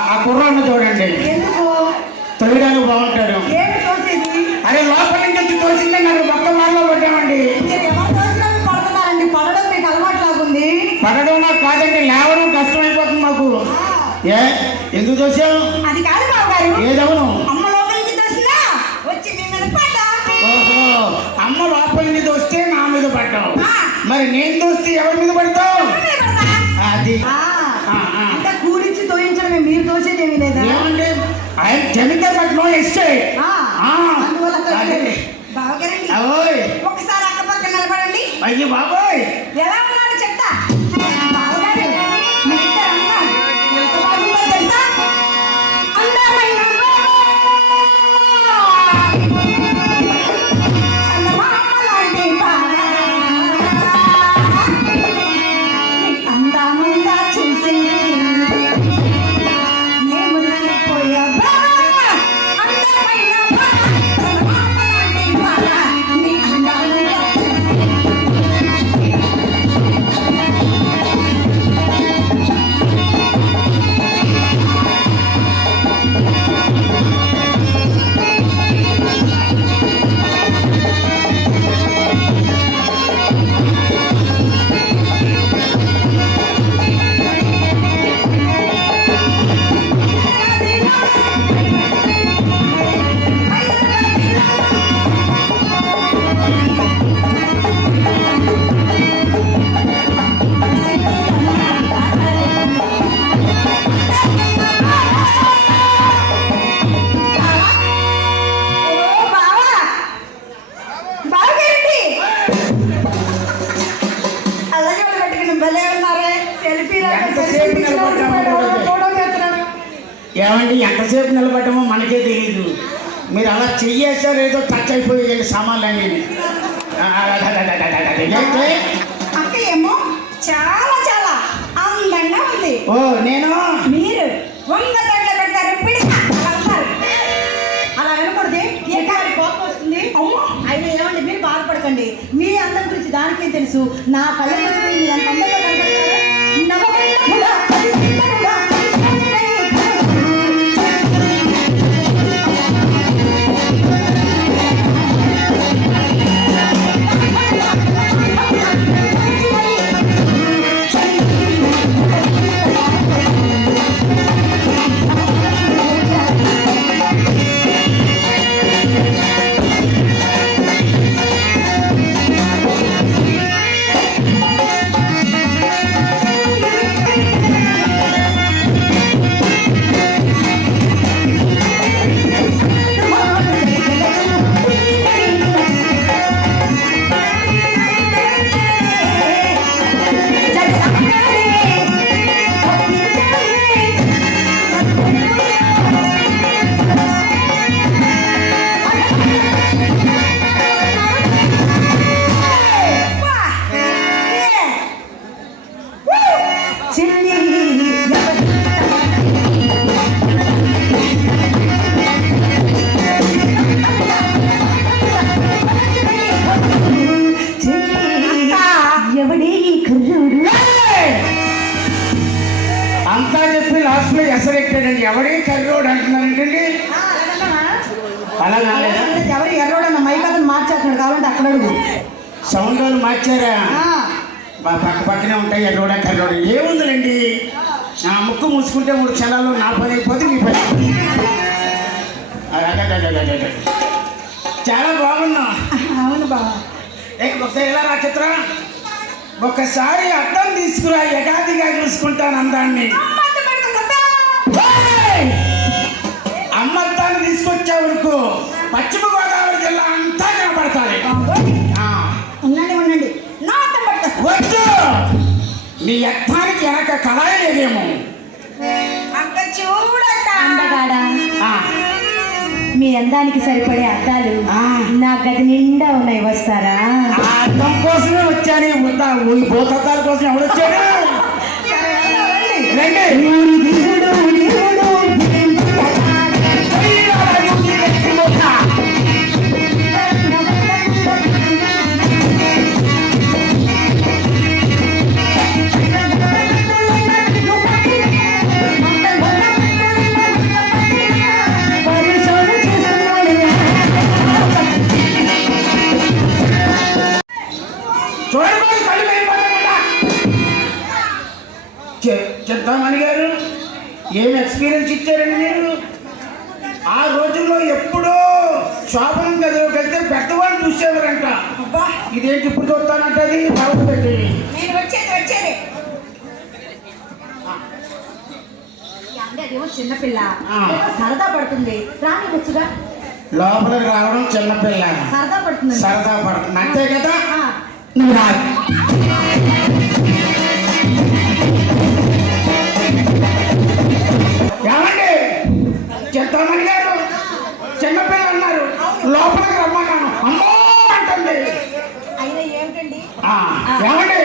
ఆ కుర్రాన్ని చూడండి, ఎందుకు? తొయ్యడానికి బాగుంటాడు. ఏమి తోసేది? అరే లోపల నుంచి వచ్చి తోసిందే నాకు ఒక్క మాటలో పడ్డామండి. మీరు ఎవరు తోసినా పడుతున్నారండి. పడడం మీకు అలవాటు లాగుంది. పడడం నాకు కాదండి, లేవడం కష్టమైపోతుంది మాకు. ఏ ఎందుకు తోసావు? అది కాదు బావగారు. ఏదవును? అమ్మ లోపల నుంచి తోసినా వచ్చి మీ మీద పడ్డా. ఓహో, అమ్మ లోపల మీద వస్తే నా మీద పడ్డావు, ఆ. మరి నేను తోస్తే ఎవరి మీద పడతావు? మీ పడతా. అది ఆ, అంటే కూలిచ్చి తోయించడమే, మీరు తోసేదేమీ లేదా? ఏమండి ఆయన జమితే బట్ నో ఎస్టేట్. ఆ, అందువల్ల తోసేది. బావగారండి, ఓయ్ ఒకసారి అక్క పక్కన నిలబడండి. అయ్యి బాబోయ్, ఎలా ఉన్నారో చెప్తా. బావగారు, మీ ఇద్దరు అందం ఎంత బాగుందో తెలుసా? అందమైన చందమామ లాంటి బావ. నీ అందమంతా చూసి నేను మురిసిపోయా బావ. అందమైన బావ, చందమామ లాంటి బావ. నీ అందమంతా ఏమండి ఎంతసేపు నిలబడ్డామో మనకే తెలియదు. మీరు అలా చెయ్యేసారు ఏదో టచ్ అయిపోయాయి సామాన్లన్నీ. అక్క ఏమో చాలా చాలా అందంగా ఉంది. ఓ నేను మీరు వంగ తోటలో పెడతారు అలా అంటారు. అలా వినకూడదు, ఎక్కడ కోపం వస్తుంది. అయినా ఏమండి మీరు బాధపడకండి, మీ అందం గురించి దానికే తెలుసు. నా కళ్ళ ముందు మీరు అంత అందంగా కనపడతారు. నవమల్లెపూల పరిమళముల అంతా చెప్పి లాస్ట్ లో ఎసరెట్టాడండి. ఎవడే కర్రోడు అంటున్నారంటండి. అలా కాలేదా? ఎవరు ఎర్రోడన్న మైకాలను మార్చేస్తున్నాడు, కావాలంటే అక్కడ అడుగు. సౌండ్ వాళ్ళు మార్చారా? పక్క పక్కనే ఉంటాయి ఎర్రోడా కర్రోడు. ఏముందండి, నా ముక్కు మూసుకుంటే 3 క్షణాల్లో నా పని అయిపోతే మీ పని. చాలా బాగున్నా. అవును బాబా. ఒకసారి ఎలా రా చిత్ర, ఒకసారి అద్దం తీసుకురా, ఎగాదిగా చూసుకుంటాను అందాన్ని. అమ్మద్దాన్ని తీసుకొచ్చే వరకు పశ్చిమ గోదావరి జిల్లా అంతా కనపడతాయి. ఉండండి ఉండండి, నా అద్దం వద్దు, నీ అర్థానికి వెనక కళాయి లేదేమో. అందగాడా, మీ అందానికి సరిపడే అద్దాలు నా గది నిండా ఉన్నాయి, వస్తారా? అద్దం కోసమే వచ్చాను. ఈ భూతద్దాల కోసం ఎవడొచ్చాడు? చింతామణి గారు, ఏం ఎక్స్పీరియన్స్ ఇచ్చారండి మీరు? ఆ రోజుల్లో ఎప్పుడో శోభనం గదిలోకి వెళ్తే పెద్దవాళ్ళు చూసేవారంట. అబ్బా ఇదేంటి ఇప్పుడు చూస్తానంటది బాబు పెట్టి. నేను వచ్చేది అదేమో చిన్నపిల్ల సరదా పడుతుంది, రాని వచ్చుగా. లోపలికి రావడం చిన్నపిల్ల సరదా పడుతుంది, సరదా పడుతుంది అంతే కదా. నువ్వు రా. ఏమండి చింతామణి గారు, చిన్నపిల్ల అన్నారు, లోపలికి రమ్మన్నాను. అమ్మో అంటుంది. అయినా ఏమిటండి? ఏమండి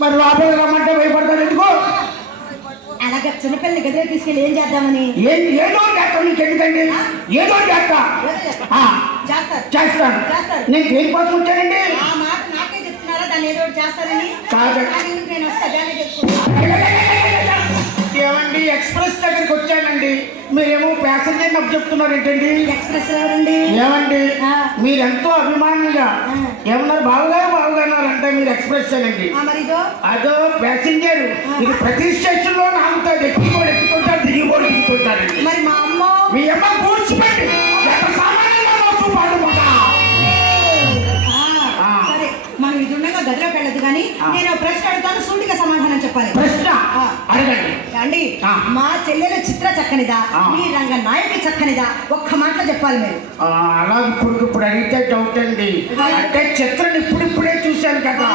మరి లోపలికి రమ్మంటే భయపడతాను ఎందుకు? అలాగే చిన్నపిల్లని గదిలో తీసుకెళ్ళి ఏం చేద్దామని. ఏదో చేస్తాను, నీకు ఎందుకండి? ఏదో చేస్తా, చేస్తాను. నేను దేనికోసం వచ్చానండి? ఆ మాట నాకే చెప్తున్నారా? దాన్ని ఏదో చేస్తారని. నేను వస్తా, దాన్ని ఏమండి ఎక్స్ప్రెస్ దగ్గరికి వచ్చానండి, మీరేమో ప్యాసింజర్ నాకు చెప్తున్నారు ఏంటండి? ఎక్స్ప్రెస్ ఎవరండి? ఏమండి మీరెంతో అభిమానంగా ఏమన్నారు, బావుగారు అంటే మీరు ఎక్స్ప్రెస్ అండి. అదో ప్యాసింజర్, ఇది ప్రతి స్టేషన్ లో ఆగుతుంది. ఎక్కువ ఎక్కుతుంటారు, దిగిపోయి దిగుతుంటారండి. మరి మా అమ్మ మీ అమ్మ కూర్చిపెట్టి సరే, మనం ఇది ఉండగా గదిలోకి వెళ్ళదు కానీ నేను ప్రశ్న అడుగుతాను, సూటిగా సమాధానం చెప్పాలి. ప్రశ్న అడగండి. అండి, మా చెల్లెలు చిత్ర చక్కనిదా, మీ రంగ నాయకి చక్కనిదా? ఒక్క మాటలో చెప్పాలి మీరు. అలా ఇప్పుడు అడిగితే డౌట్ అండి. అంటే చిత్రని ఇప్పుడిప్పుడే చూశాను కదా,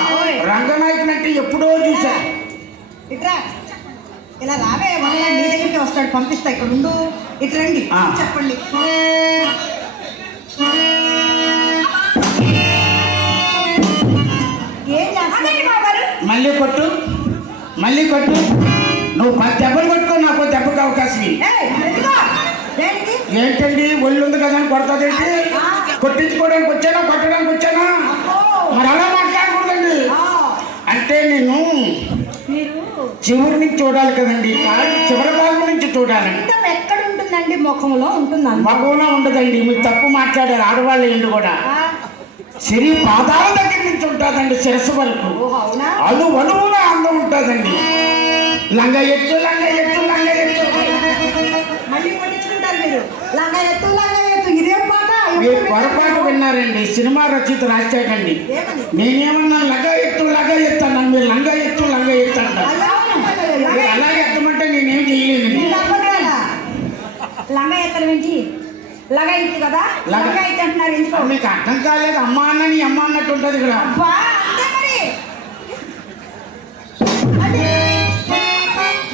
రంగనాయకుని అంటే ఎప్పుడో చూశాను. ఇట్రా ఇలా రావే మళ్ళీ నీ దగ్గరికి వస్తాడు, పంపిస్తా. ఇక్కడ ఉండు, ఇటు రండి, ఆ. చెప్పండి. ఏం చేస్తారండి బాబారు? మళ్ళీ కొట్టు, మళ్ళీ కొట్టు. నువ్వు 10 దెబ్బలు కొట్టుకో, నాకు దెబ్బకి అవకాశం ఇయ్యి. ఎందుకో దేనికి? ఏంటండి ఒళ్ళు ఉంది కదా అని కొడతాదేంటి? కొట్టించుకోవడానికి వచ్చానా, కొట్టడానికి వచ్చానా? మరి అలా మాట్లాడకూడదండి. అంటే నేను మీరు చివరి నుంచి చూడాలి కదండి, చివరి భాగం నుంచి చూడాలండి. అందం ఎక్కడ ఉంటుందండి? ముఖంలో ఉంటుంది. మగవునా ఉండదండి. మీరు తప్పు మాట్లాడారు, ఆడవాళ్ళ ఇండు కూడా శరీర పాదాల దగ్గర నుంచి ఉంటుందండి, శిరస్సు వరకు. అవునా? అణువున అందం ఉంటుందండి. లంగ ఎత్తు, లంగ ఎత్తు, లంగ ఎత్తు. మళ్ళీ పట్టించుకుంటారు మీరు. లంగా ఎత్తు, లంగా ఎత్తు, ఇదేం పాట? మీరు పొరపాటు విన్నారండి. సినిమా రచయిత రాశాడండి. ఏమని? నేనేమన్నా లంగ ఎత్తు, లంగ ఎత్తు అన్నాను. మీరు లంగ ఎత్తు, లంగ ఎత్తు అంటారు. మీరు అలాగే ఎత్తమంటే నేనేం చేయలేదండి. లంగా ఎత్తడం ఏంటి? లగా ఇత్తు కదా, లగా ఇత్తు అంటున్నారు ఎందుకో? మీకు అర్థం కాలేదు. అమ్మ అన్నని అమ్మ అన్నట్టు ఉంటుంది ఇక్కడ. అబ్బా, అంతే మరి. అంటే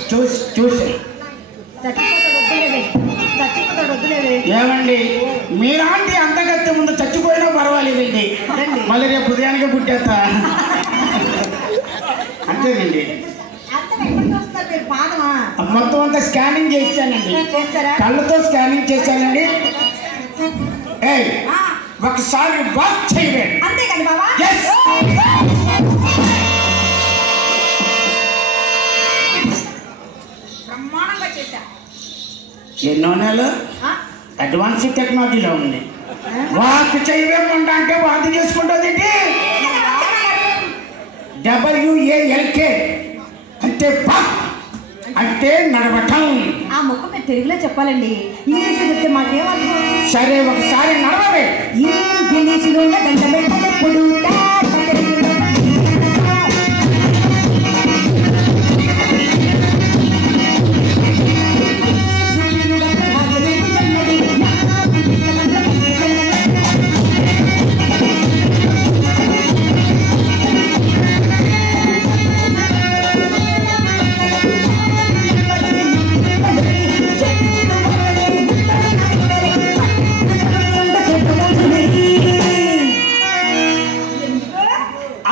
చూసి చచ్చిపోతాడు, వద్దులేవే. చచ్చిపోతాడు, వద్దులేవే. ఏమండి, మీలాంటి అందగత్తె ముందు చచ్చిపోయినా పర్వాలేదండి. మళ్ళీ రేపు ఉదయానికి పుట్టేస్తా. అంతేనండి. అర్థం ఎక్కడ చూస్తారు మీరు? పాదమా? మొత్తం అంతా స్కానింగ్ చేశానండి. చేస్తారా? కళ్ళతో స్కానింగ్ చేశానండి. ఏయ్, ఒకసారి వాక్ చేయండి. అంతే కదా బాబా? Yes. బ్రహ్మాండంగా చేశా. ఎన్నో నెలలు అడ్వాన్స్ టెక్నాలజీలో ఉంది. వాక్ చేయకుండా అంటే వాంతి చేసుకుంటుంది. WALK అంటే వాక్ అంటే నడవటం. ఆ ముఖం మీరు తెలుగులో చెప్పాలండి. ఇంగ్లీష్లో చెప్తే మాకేం అర్థం? సరే, ఒకసారి నడవవే. ఇంగ్లీష్లో దండ పెట్టప్పుడు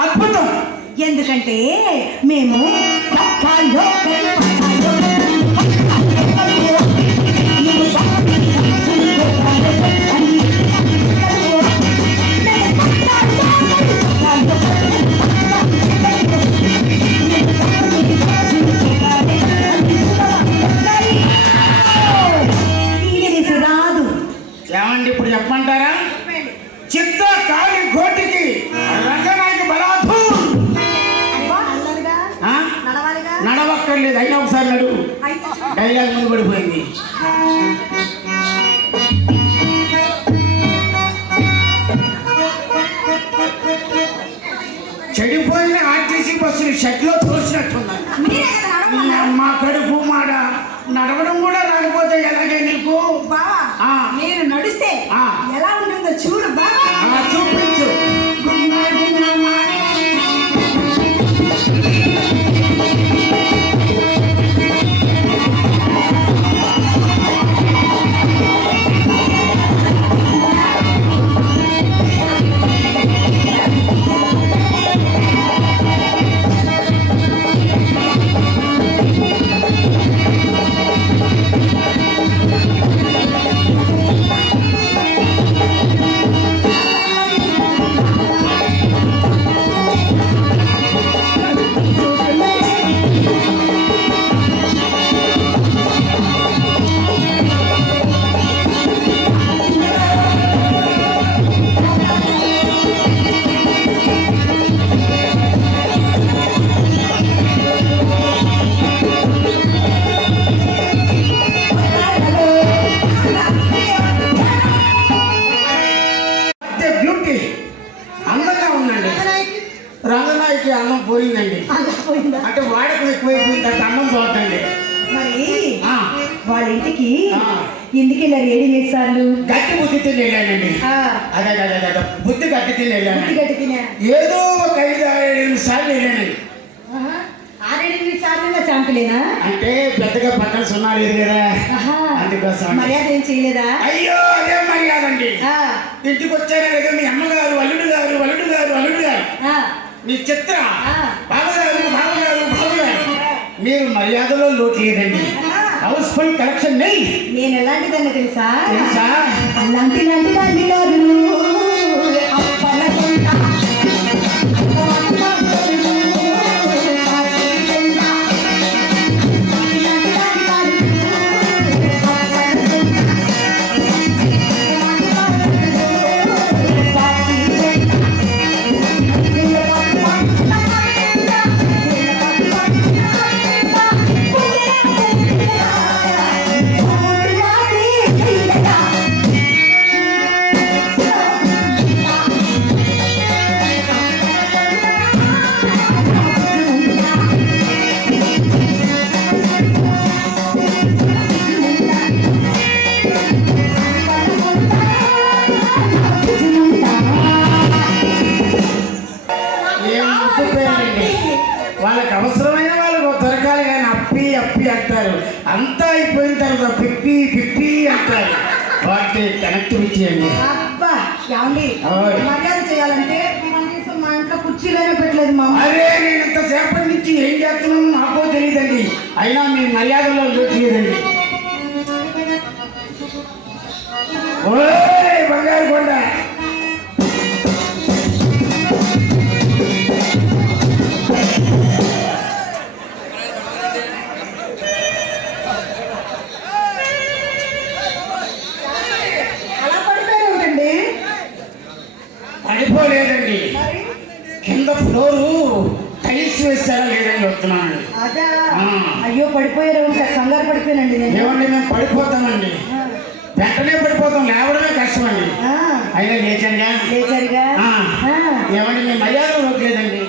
అద్భుతం. ఎందుకంటే మేము పక్కాలో ఇంగ్లీష్ రాదు. ఏమండి, ఇప్పుడు చెప్పమంటారా? చిత్త కాలి గోటికి రంగనాయకి బలాధు. అల్లరిగా ఆ? నడవాలిగా. నడవక్కర్లేదు, అయినా ఒకసారి నడువు. డైలాగ్ ముందు పడిపోయింది. చెడిపోయిన ఆర్టీసీ బస్సుని షెడ్లో తోసినట్టున్నాను. మీరే కదా ఈ నడవాలి. అమ్మ కడుపు మాడ. నడవడం కూడా రాకపోతే ఎలాగే నీకు? బావా, ఆ. నేను నడిస్తే ఆ. ఎలా ఉంటుందో చూడు బావా. చూపించు. రంగనాయకి అన్నం పోయిందండి. పోయిందా? అంటే వాడకం ఎక్కువైపోయింది, అంటే అన్నం పోతుందండి. మరి ఆ. వాళ్ళ ఇంటికి ఆ. ఎందుకు వెళ్ళారు? 7 సార్లు గట్టి బుద్ధి తిని వెళ్ళానండి. అదే బుద్ధి గట్టి తిని వెళ్ళాను. ఏదో ఒక 5-6-7 సార్లు వెళ్ళానండి. 6-8 సార్లు అలాంటిలేనా? అంటే పెద్దగా పక్కన సున్నా లేదు కదా, ఆహా. అందుకోసం అండి. మర్యాద ఏం చేయలేదా? అయ్యో అదే మర్యాద అండి. ఆ, ఇంటికి వచ్చారా లేదా మీ అమ్మగారు, అల్లుడు గారు, అల్లుడు గారు, అల్లుడు గారు, ఆ, మీ చిత్ర ఆ. బావగారు, బావగారు, బావగారు, మీరు మర్యాదలో లోటు లేదండి. హౌస్ఫుల్ కలెక్షన్ నెయ్యి నేను ఎలాంటిదన్న తెలుసా? తెలుసా? అలాంటి దాన్ని కాదు. అప్పలకుంట. ఏం ముట్టుకోయండి. వాళ్ళకి అవసరమైన వాళ్ళకు దొరకాలి కానీ అప్పి అప్పి అంటారు. అంతా అయిపోయిన తర్వాత పిప్పి పిప్పి అంటారు. వాటి కనెక్టివిటీ అండి. అబ్బా, ఏమండి? ఓయ్. మర్యాద చేయాలంటే కనీసం మా ఇంట్లో కుర్చీలోనే పెట్టలేదు మా అమ్మ. అరే నేను ఇంతసేపటి నుంచి ఏం చేస్తున్నాను నాకో తెలియదండి. అయినా మీ మర్యాదలో లోటు లేదండి. ఓయ్ బంగారు కొండ, అలా పడిపోయి ఉంటుంది. పడిపోలేదండి. మరి కింద ఫ్లోరు టైల్స్ వేస్తారా లేదని వస్తున్నాను. అదా? ఆ. అయ్యో పడిపోయారు, ఇంకా కంగారు పడిపోయానండి నేను. ఏమండి మేము పడిపోతామండి, వెంటనే పడిపోతాం, లేవడమే కష్టం అండి. ఆ, అయినా లేచంగా లేచారుగా. ఆ. ఆ. ఏమండి మీ మర్యాద లేదండి.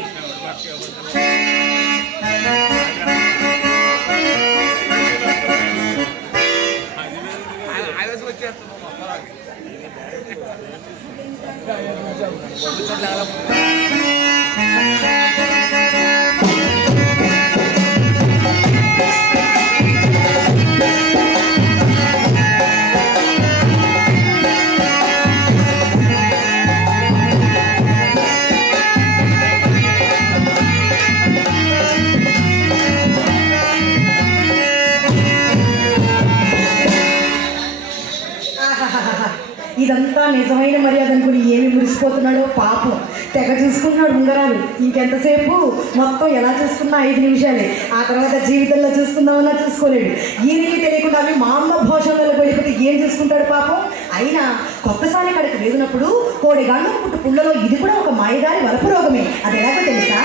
ఆహాహాహా. ఇదంతా నిజమైన మర్యాద అనుకుని ఏమి మురిసిపోతున్నాడో పాపం. తెగ చూసుకున్నాడు ఉంగరాలు. ఇంకెంతసేపు మొత్తం ఎలా చూసుకున్నా 5 నిమిషాలే. ఆ తర్వాత జీవితంలో చూసుకుందామన్నా చూసుకోలేడు. ఈయనకి తెలియకుండా అవి మామూలు భోషణలో పడిపోతే ఏం చూసుకుంటాడు పాపం. అయినా కొత్తసారి కడకి వేదినప్పుడు కోడి గండం పుట్టు పుల్లలో ఇది కూడా ఒక మాయదారి వలపు రోగమే. అది ఎలాగో తెలుసా?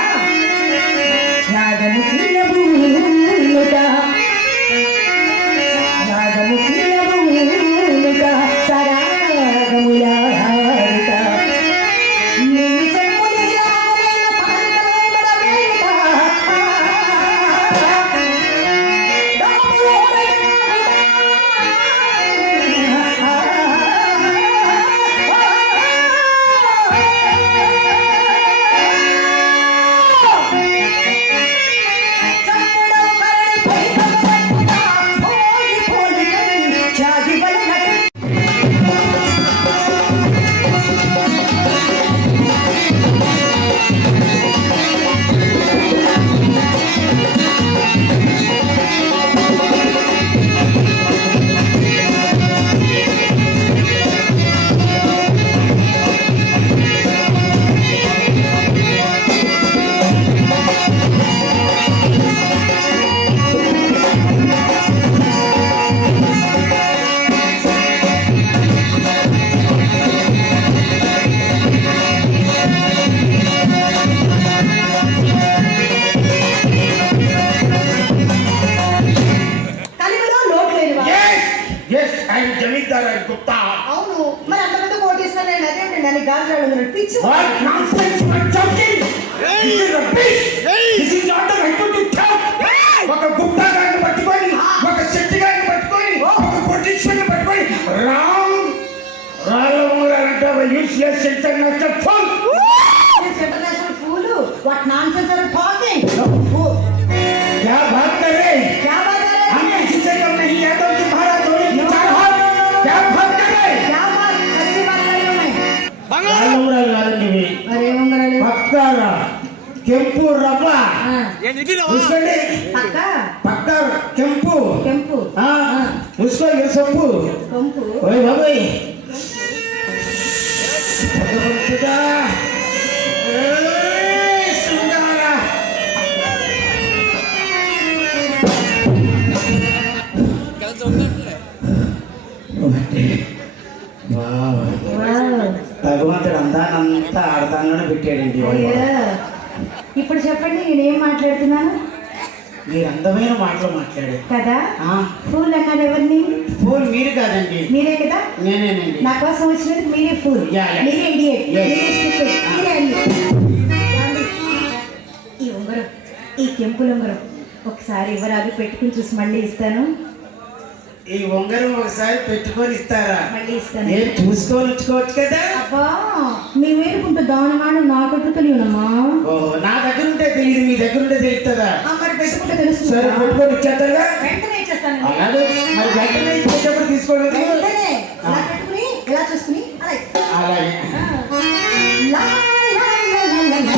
దానికి గాజులాడు ఉన్నాడు పిచ్చి. What nonsense you are talking? This is rubbish. This is not the right to talk. ఒక గుప్తా గారిని పట్టుకొని, ఒక శెట్టి గారిని పట్టుకొని, ఒక పొలిటీషియన్ పట్టుకొని రాంగ్ రాలమూల అంటే useless international phone. This international fool. What nonsense are you talking? क्या बात कर रहे రాళ్ళ ఉంగరాలు కాదండి ఇవి. మరి ఏం ఉంగరాలు? పక్క కెంపు రవ్వ. ఆ, చూసుకోండి, పక్క పక్క కెంపు. కెంపు చూసుకోండి సొప్పు. కొంపు. ఓయ్ బాబోయ్, భగవంతుడా. ఏయ్ శృంగార. వావ్. వావ్. భగవంతుడు అందానంతా ఆడదానంలోనే పెట్టాడండి. అయ్యో. ఇప్పుడు చెప్పండి, నేనేం మాట్లాడుతున్నాను మీరు అందమైన మాటలు మాట్లాడారు కదా? ఆ, ఫూల్ అన్నారు ఎవరిని? ఫోన్ మీరు కాదండి, మీరే కదా. నేనేనండి. నా కోసం వచ్చినందుకు మీరే ఫూల్, యా, యా. మీరే ఇడియట్, యా. మీరే stupid, మీరే అన్ని. ఏమండి? ఈ ఉంగరం, ఈ కెంపుల ఉంగరం ఒకసారి ఎవరు పెట్టుకుని చూసి మళ్ళీ ఇస్తాను. ఈ ఉంగరం ఒకసారి పెట్టుకొని ఇస్తారా? మళ్ళీ ఇస్తాను. ఏం చూసుకొని ఉంచుకోవచ్చు కదా. అబ్బా, మీ వేరుకుంటే దానిమానం నాకొట్టు తెలియనమ్మా. ఓహో, నా దగ్గర ఉంటే తెలియదు, మీ దగ్గర ఉంటే తెలుస్తుందా? మరి పెట్టుకుంటే తెలుస్తుంది. సరే పెట్టుకొని ఇచ్చేస్తారుగా. వెంటనే ఇచ్చేస్తాను. అలాగే మరి వెంటనే ఇచ్చేటప్పుడు తీసుకోండి. వెంటనే ఇలా పెట్టుకుని ఇలా చూసుకుని అలా ఇస్తా. అలాగే. లా, లా, లా, లా, లా.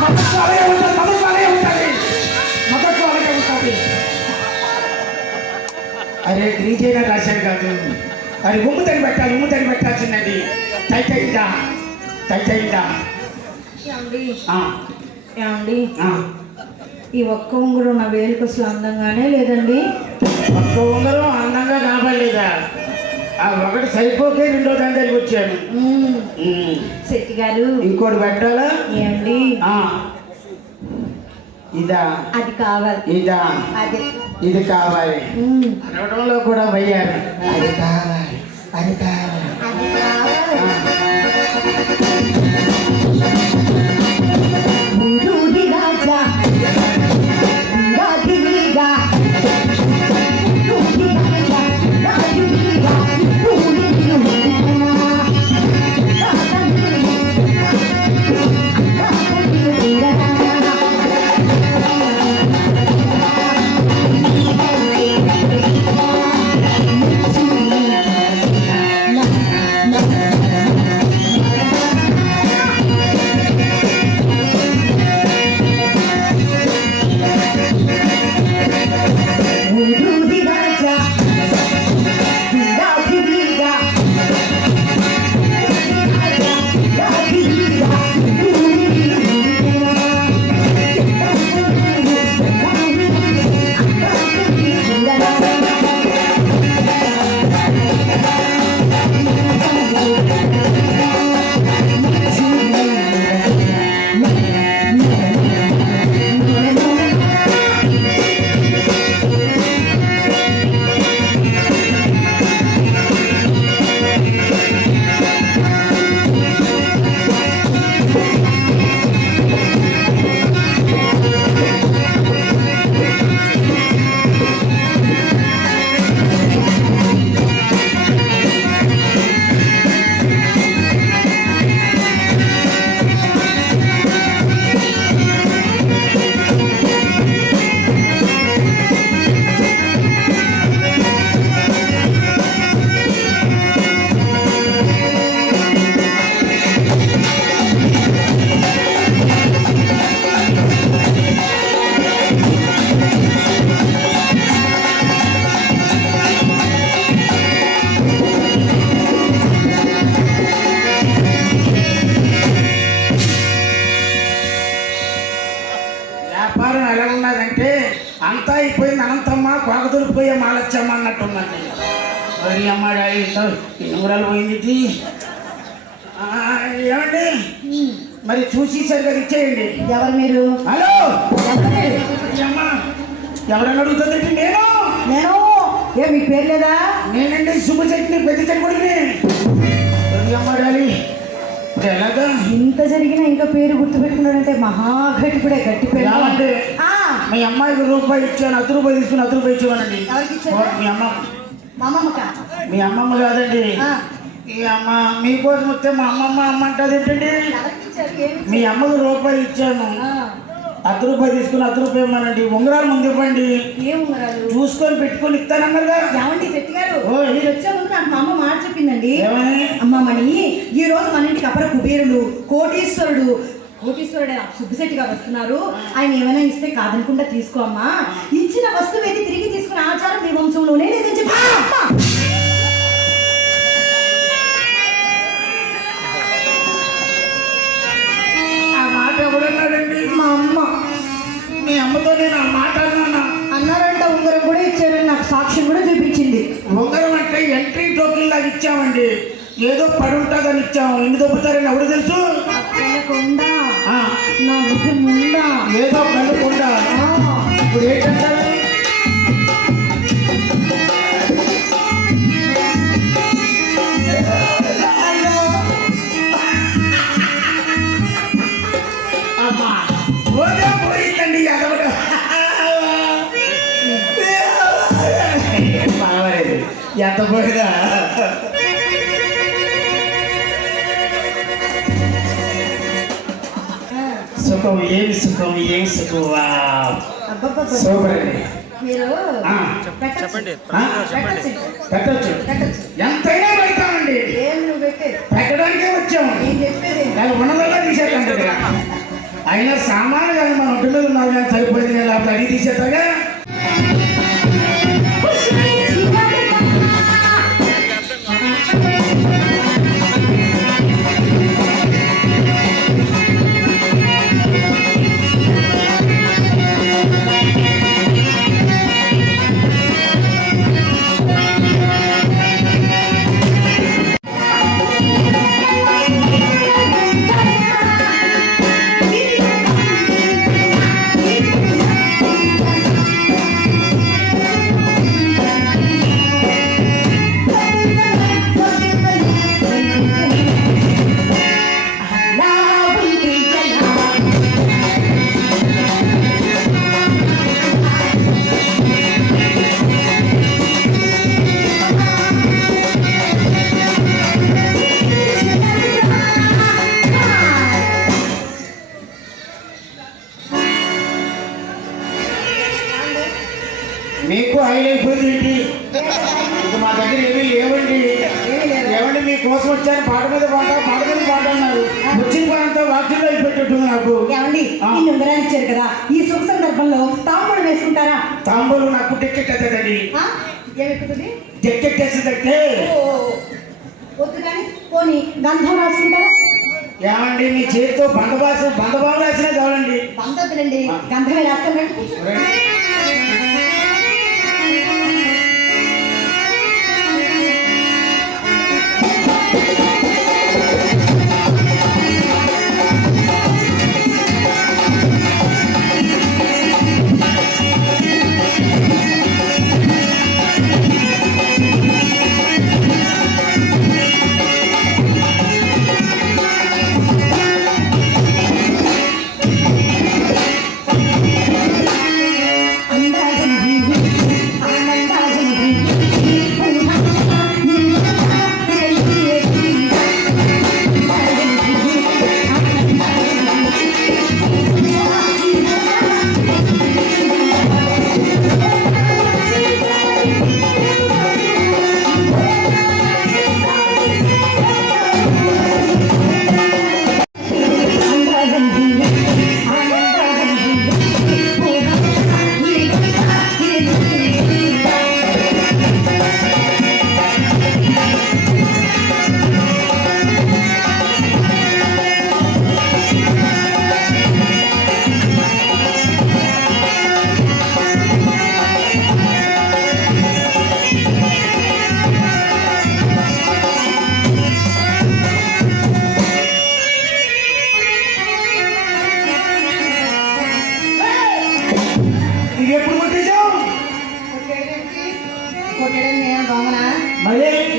మొదట్లో అలాగే ఉంటుంది, మొదట్లో అలాగే ఉంటుంది, మొదట్లో అలాగే ఉంటుంది. అరే డీజేగా రాశాను కాదు, అది ఉమ్ముతని పెట్టాలి, ఉమ్ముతని పెట్టాల్సిందండి. టైట్ అయిందా? టైట్ అయిందా? ఏమండి? ఆ, ఏమండి? ఆ. ఈ ఒక్క ఉంగరం నా వేలుకు అసలు అందంగానే లేదండి. ఒక్క ఉంగరం అందంగా కనపడలేదా? ఆ ఒకటి సరిపోకే రెండో దాని దగ్గరికి వచ్చాను. శెట్టి గారు, ఇంకోటి పెట్టాలా? ఏమండి? ఆ. ఇదా? అది కావాలి. ఇదా? అదే. ఇది కావాలి. అనడంలో కూడా పోయారు. అది కావాలి, అది కావాలి. అది కావాలి. ఊరూరి రాజా, రాజునిగా, ఊరూరి రాజా, రాజునిగా, ఊరూరి రాజా, ఊరూరి రాజా, రాజునిగా, రాజునిగా, ఊరూరి వ్యాపారం ఎలా ఉన్నదంటే అంతా అయిపోయింది, అనంతమ్మ కోకతూరిపోయే మాలచ్చమ్మ అన్నట్టుందండి. మరి అమ్మాయి ఉంగరాలు పోయింది. ఏమండి మరి చూసి సరిగా ఇచ్చేయండి. ఎవరు మీరు? హలో, ఎవరు మీరు? అమ్మ ఎవరని అడుగుతుందండి? నేను. ఏ మీ పేరు లేదా? నేనండి శుభ చట్నీ పెద్ద చట్నీ అమ్మాడాలి. ఇంత జరిగినా ఇంకా పేరు గుర్తుపెట్టుకున్నాడంటే మహాఘటిపుడే గట్టి పేరు. ఏమండి? ఆ, మీ అమ్మాయికి రూపాయి ఇచ్చాను, రూపాయి తీసుకుని రూపాయి ఇచ్చేవానండి. ఎవరికి ఇచ్చారు? మీ అమ్మ. మా అమ్మమ్మక. మీ అమ్మమ్మ కాదండి. ఆ, ఈ అమ్మ మీకోసం వస్తే మా అమ్మమ్మ అమ్మ అంటది ఏంటండి? ఎవరికి ఇచ్చారు? ఏమి మీ ఇచ్చారు? అమ్మకు రూపాయి ఇచ్చాను, ఆ, రూపాయి తీసుకుని రూపాయి ఇవ్వమనండి. ఉంగరాలు ముందు ఇవ్వండి, ఏం ఉంగరాలు? చూసుకొని పెట్టుకొని ఇస్తానన్నారుగా. ఏమండి శెట్టి గారు, ఓయ్. మీరు వచ్చే ముందు నాకు మా అమ్మ మాట చెప్పిందండి. ఏమని? అమ్మమ్మని ఈ రోజు మన ఇంటికి అపర కుబేరుడు కోటీశ్వరుడు సుబ్బిశెట్టి గారు వస్తున్నారు, ఆయన ఏమైనా ఇస్తే కాదనుకుంటా తీసుకో అమ్మా, ఇచ్చిన వస్తువు ఏది తిరిగి తీసుకునే ఆచారం మీ వంశంలోనే లేదని చెప్పి ఆ మాట ఎవడన్నాడండి? మా అమ్మ మీ అమ్మతో నేను ఆ మాట అన్నానా? అన్నారంట. ఉంగరం కూడా ఇచ్చారని నాకు సాక్ష్యం కూడా చూపించింది. ఉంగరం అంటే ఎంట్రీ టోకెన్ లాగా ఇచ్చామండి, ఏదో పడి ఉంటుందని ఇచ్చాము. ఎన్ని దొబ్బుతారని ఎవరు తెలుసు? కొండా నా బుద్ధి ముందా ఏదో కనుక్కుండా. ఇప్పుడు ఏంటంటారు? అమ్మా పోతే పోయిందండి ఎదవడం. పర్వాలేదు, ఎంత పోయినా. సుఖం ఏమి సుఖం, ఏమి సుఖం. సూపర్ అండి. మీరు ఆ. చెప్పండి. ఆ? పెట్టచ్చు, ఎంతైనా పెడతామండి. ఏం నువ్వు పెట్టేది? పెట్టడానికే వచ్చాము. నేను చెప్పేది దాని ఉన్నదల్లా తీసేద్దాం కదా. అయినా సామాన్లు కానీ మన ఒడ్డు మీద ఉన్నారు కానీ సరిపోయింది, లేకపోతే అడిగి తీసేస్తాగా. మీకు హైలైపోయింది ఏంటి? ఇక మా దగ్గర ఏమీ లేవండి. ఏమండి మీకోసం వచ్చాను, పాట మీద పాట అన్నారు. వచ్చిన పనంతా వాక్యంలో అయిపోయేటట్టుంది నాకు. ఏమండి ఈ ఉంగరాలు ఇచ్చారు కదా, ఈ శుభ సందర్భంలో తాంబూలం వేసుకుంటారా? తాంబూలు నాకు టిక్కెట్టేదండి. ఏమెక్కుతుంది? టిక్కెట్టేసేదంటే వద్దు కానీ పోనీ గంధం రాసుకుంటారా? ఏమండి మీ చేతితో బంధబాబు రాసినా కావాలండి. బంధొద్దులండి, గంధమే రాస్తానండి.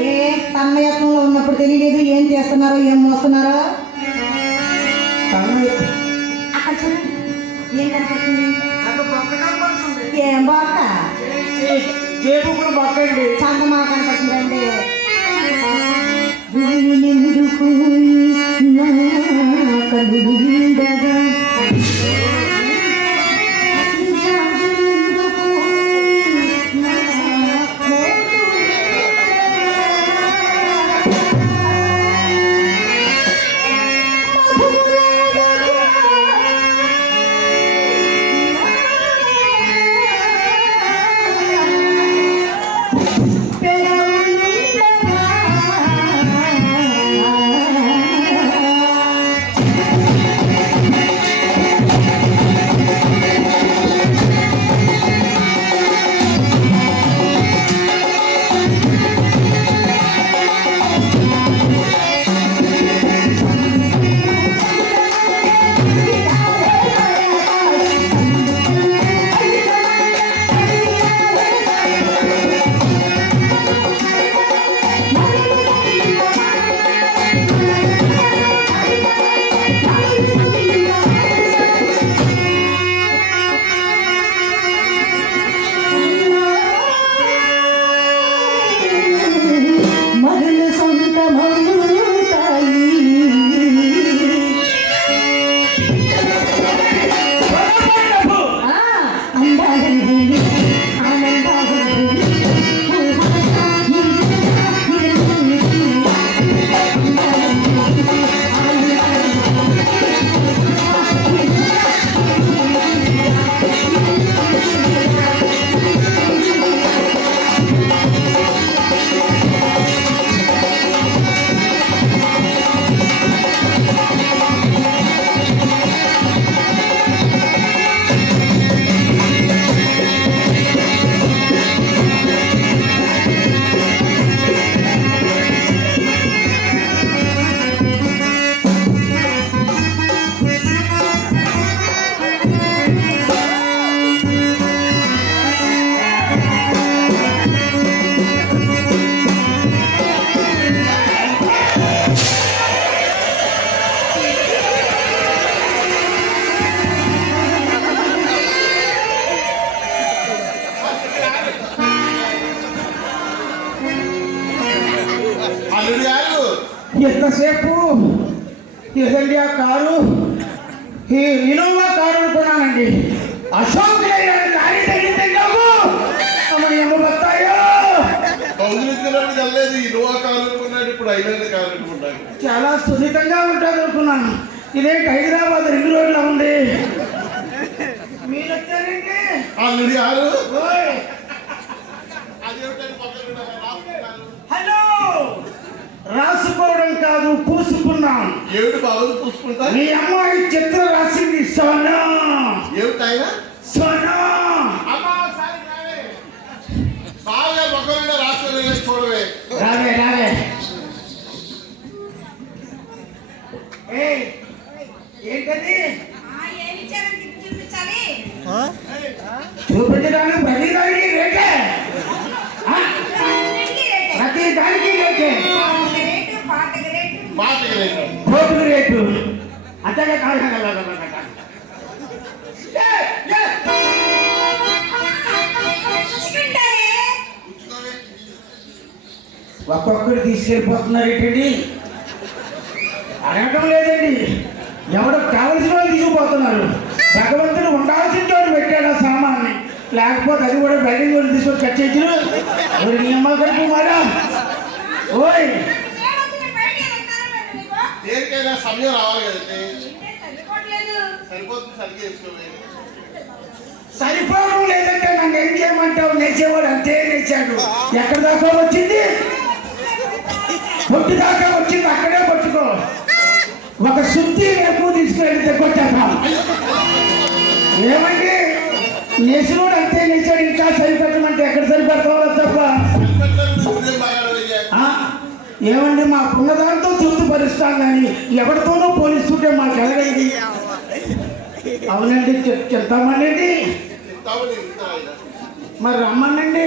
ఏ తన్మయత్నంలో ఉన్నప్పుడు తెలియలేదు ఏం చేస్తున్నారో ఏం మోస్తున్నారో. అక్కడ చూడండి ఏం కనపడుతుంది? ఏం బాక జేబు కూడా పక్కండి. చందమా కనపడుతుందండి. ఎందుకు నా కనులు నిండగా అల్లుడు గారు ఎంతసేపు ఏదండి ఆ కారు? ఈ ఇనోవా కారు అనుకున్నానండి. అశోక్ లేని లారీ తగ్గితే ఏమో బతాయో. కౌగిలించుకున్నప్పుడు వెళ్ళలేదు. ఇన్నోవా కారు అనుకున్నాడు, ఇప్పుడు ఐలాండ్ కారు అనుకున్నాడు. చాలా సున్నితంగా ఉంటుంది అనుకున్నాను. ఇదేంటి హైదరాబాద్ రింగ్ రోడ్లో ఉంది. మీరు వచ్చారండి అల్లుడు గారు. ఓయ్. అదేమిటండి పక్కన రాసుకున్నారు? హలో, రాసుకోవడం కాదు, పూసుకున్నాం. ఏమిటి బాబు పూసుకుంటా? మీ అమ్మాయి చిత్ర రాసింది సోనా. ఏమిటాయన? సోనా. బాగా మొక్కలైనా రాసుకోలేదు, చూడవే. రావే రావే. ఏయ్, ఏంటది? చూపించడానికి ప్రతి దానికి రేటే. ప్రతి దానికి రేటే. మాటకి లేదు. కోటుకు రేటు అంతగా కాదు. ఒక్కొక్కరు తీసుకెళ్ళిపోతున్నారు ఏంటండి? అడగటం లేదండి, ఎవడో కావలసిన వాళ్ళు తీసుకుపోతున్నారు. భగవంతుడు ఉండాల్సిన చోటు పెట్టాడు ఆ సామాన్ని, లేకపోతే అది కూడా బిల్డింగ్ వాళ్ళు తీసుకొని కట్ చేసిన నియమాలు కట్టుకోమారా. ఓయ్, దేనికైనా సమయం రావాలి కదండి. సరిపోతుంది, సరిగ్గా వేసుకోవాలి. సరిపోవడం లేదంటే నన్ను ఏం చేయమంటావు? నేర్చేవాడు అంతే నేర్చాడు. ఎక్కడి దాకా వచ్చింది? పొట్టు దాకా వచ్చింది, అక్కడే పట్టుకో. ఒక శుద్ధి ఎక్కువ తీసుకెళ్తే కొట్టాం. ఏమండి, నేసినోడు అంతే నేర్చాడు. ఇంకా సరిపెట్టమంటే ఎక్కడ సరిపెడతావో తప్ప. ఏమండి, మాకున్న దాంతో తృప్తిపరుస్తాం కానీ ఎవరితోనూ పోలిస్తుంటే మాకు ఎలాగండి? అవునండి, చెప్తామనండి. మరి రమ్మనండి.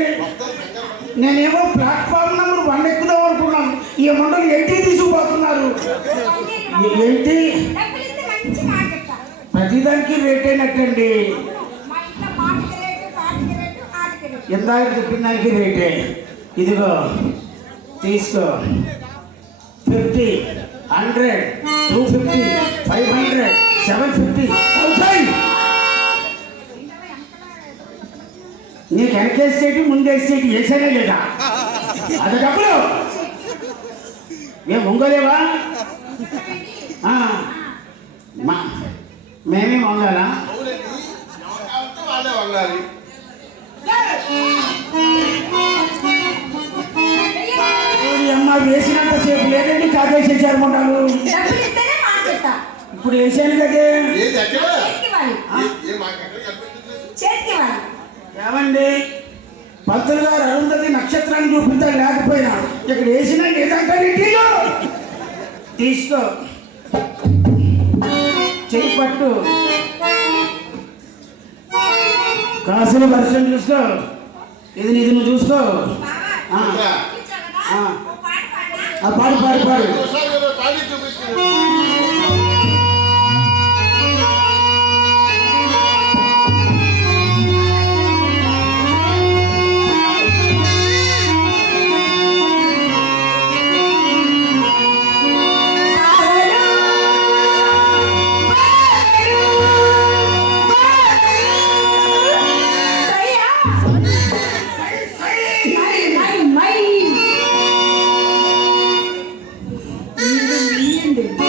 నేనేమో ప్లాట్ఫామ్ నెంబర్ 1 ఎక్కుదాం అనుకున్నాను. ఈ మండలి 80 తీసుకుపోతున్నారు. ఏంటి మంచి మాట చెప్తా. ప్రతిదానికి రేట్ అయినట్టండి. మా ఇంట్లో మాటకి రేటు, పాటకి రేటు, ఆటకి రేటు. ఇందాక చెప్పిన దానికి రేటే. ఇదిగో తీసుకో. 50, 100, 250, 500, 750, 1000. నీకు వెనకేసేటి ముందేసేటి వేసానే లేదా? అది డబ్బులు ఏం వంగలేవా? మేమే వంగాలా? అవునండి, ఎవరు కావాలంటే వాళ్ళే వంగాలి. అమ్మ వేసినంత సేపు లేదండి, కాకేసేసారు మొండాలు. డబ్బులు ఇస్తేనే మాట చెప్తా. ఇప్పుడు వేసాను కదే. ఏది ఎక్కడ? చేతికి ఇవ్వాలి. మాకు ఎక్కడ కనిపించట్లేదు. చేతికి ఇవ్వాలి. ఏమండి, పంతులు గారు అరుంధతి నక్షత్రాన్ని చూపించాలి, లేకపోయినా ఇక్కడ వేసినా లేదంటే తీసుకో. చెయ్యి పట్టు, కాసులు వర్షం చూసుకో. ఇది నువ్వు చూసుకో. బావా, ఇంకా ఇచ్చావు కదా? ఆ. ఓ పాట పాడనా? పాడు పాడు పాడు. ఒకసారి మీరు పాడి చూపించండి. My, my.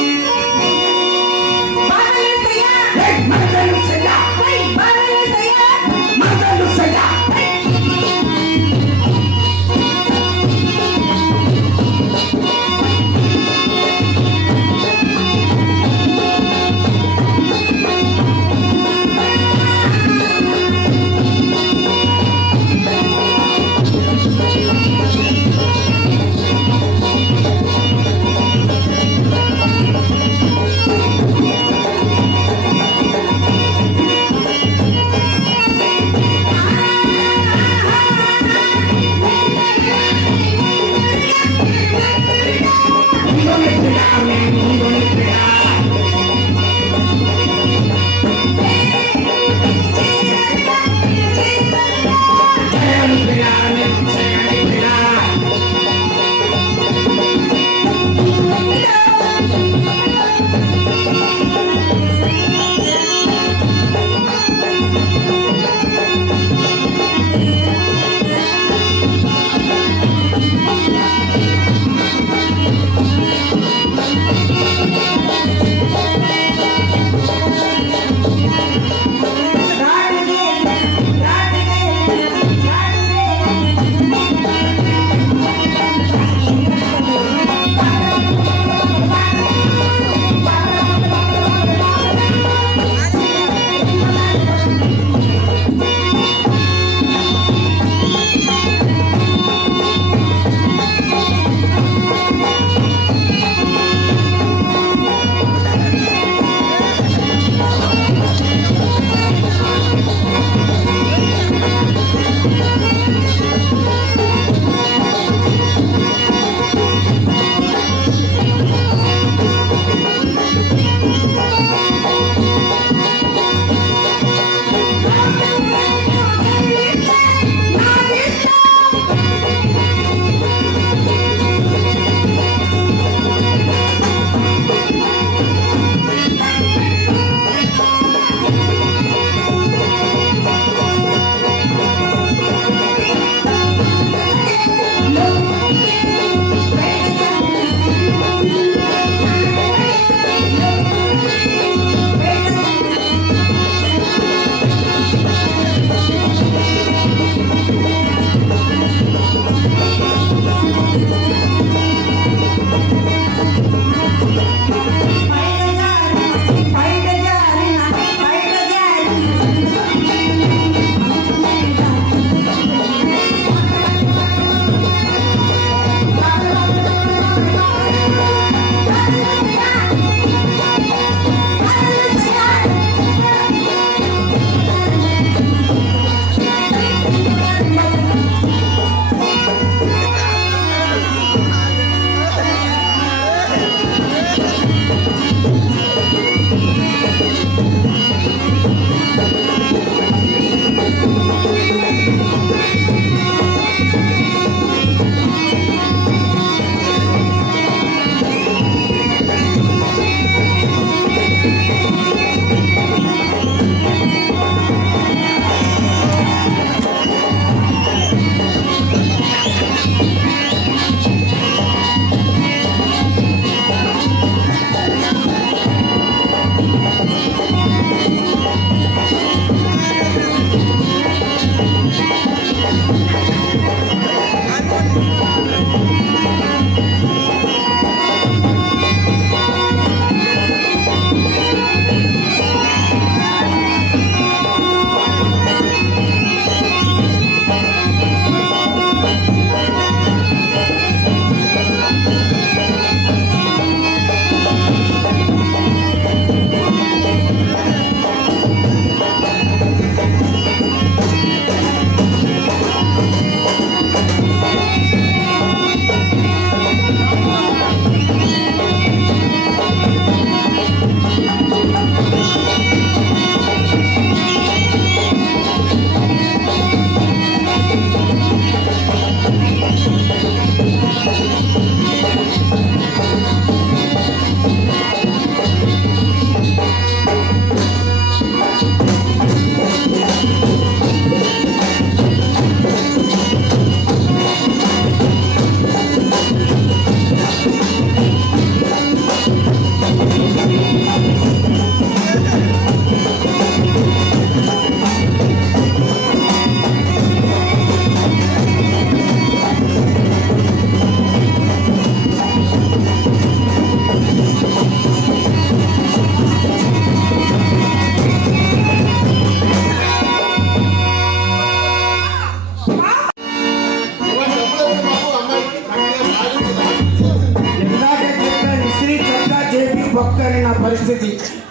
బొక్కని నా పరిస్థితి.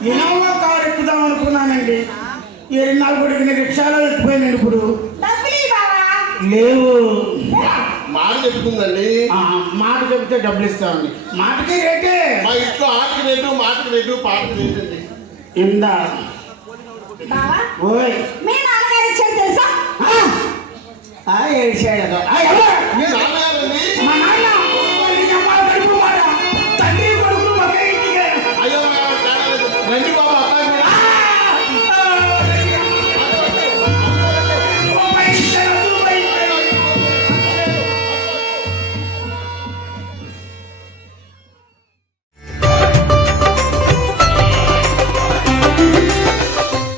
ఇన్నోవా కారు ఎక్కుదాం అనుకున్నానండి. 24 రిక్షాలో ఎక్కిపోయాను. ఇప్పుడు డబ్బులు ఇవ్వు బావా. లేవు. మాట చెప్తుందండి. మాట చెప్తే డబ్బులు ఇస్తామండి. మాటకి రేటే. మా ఇంట్లో ఆటకి రేటు, మాటకి రేటు, పాటకి రేటు అండి. ఇందా బావా ఓయ్ మీ నాన్నగారు ఇచ్చారు తెలుసా? ఏడ్చాడు. మీ నాన్నగారండి. మా నాన్న వాళ్ళకి అమ్మ కడుపు మాట. తండ్రి కొడుకు ఒకే ఇంటికి. అయ్యో రండి బాబా,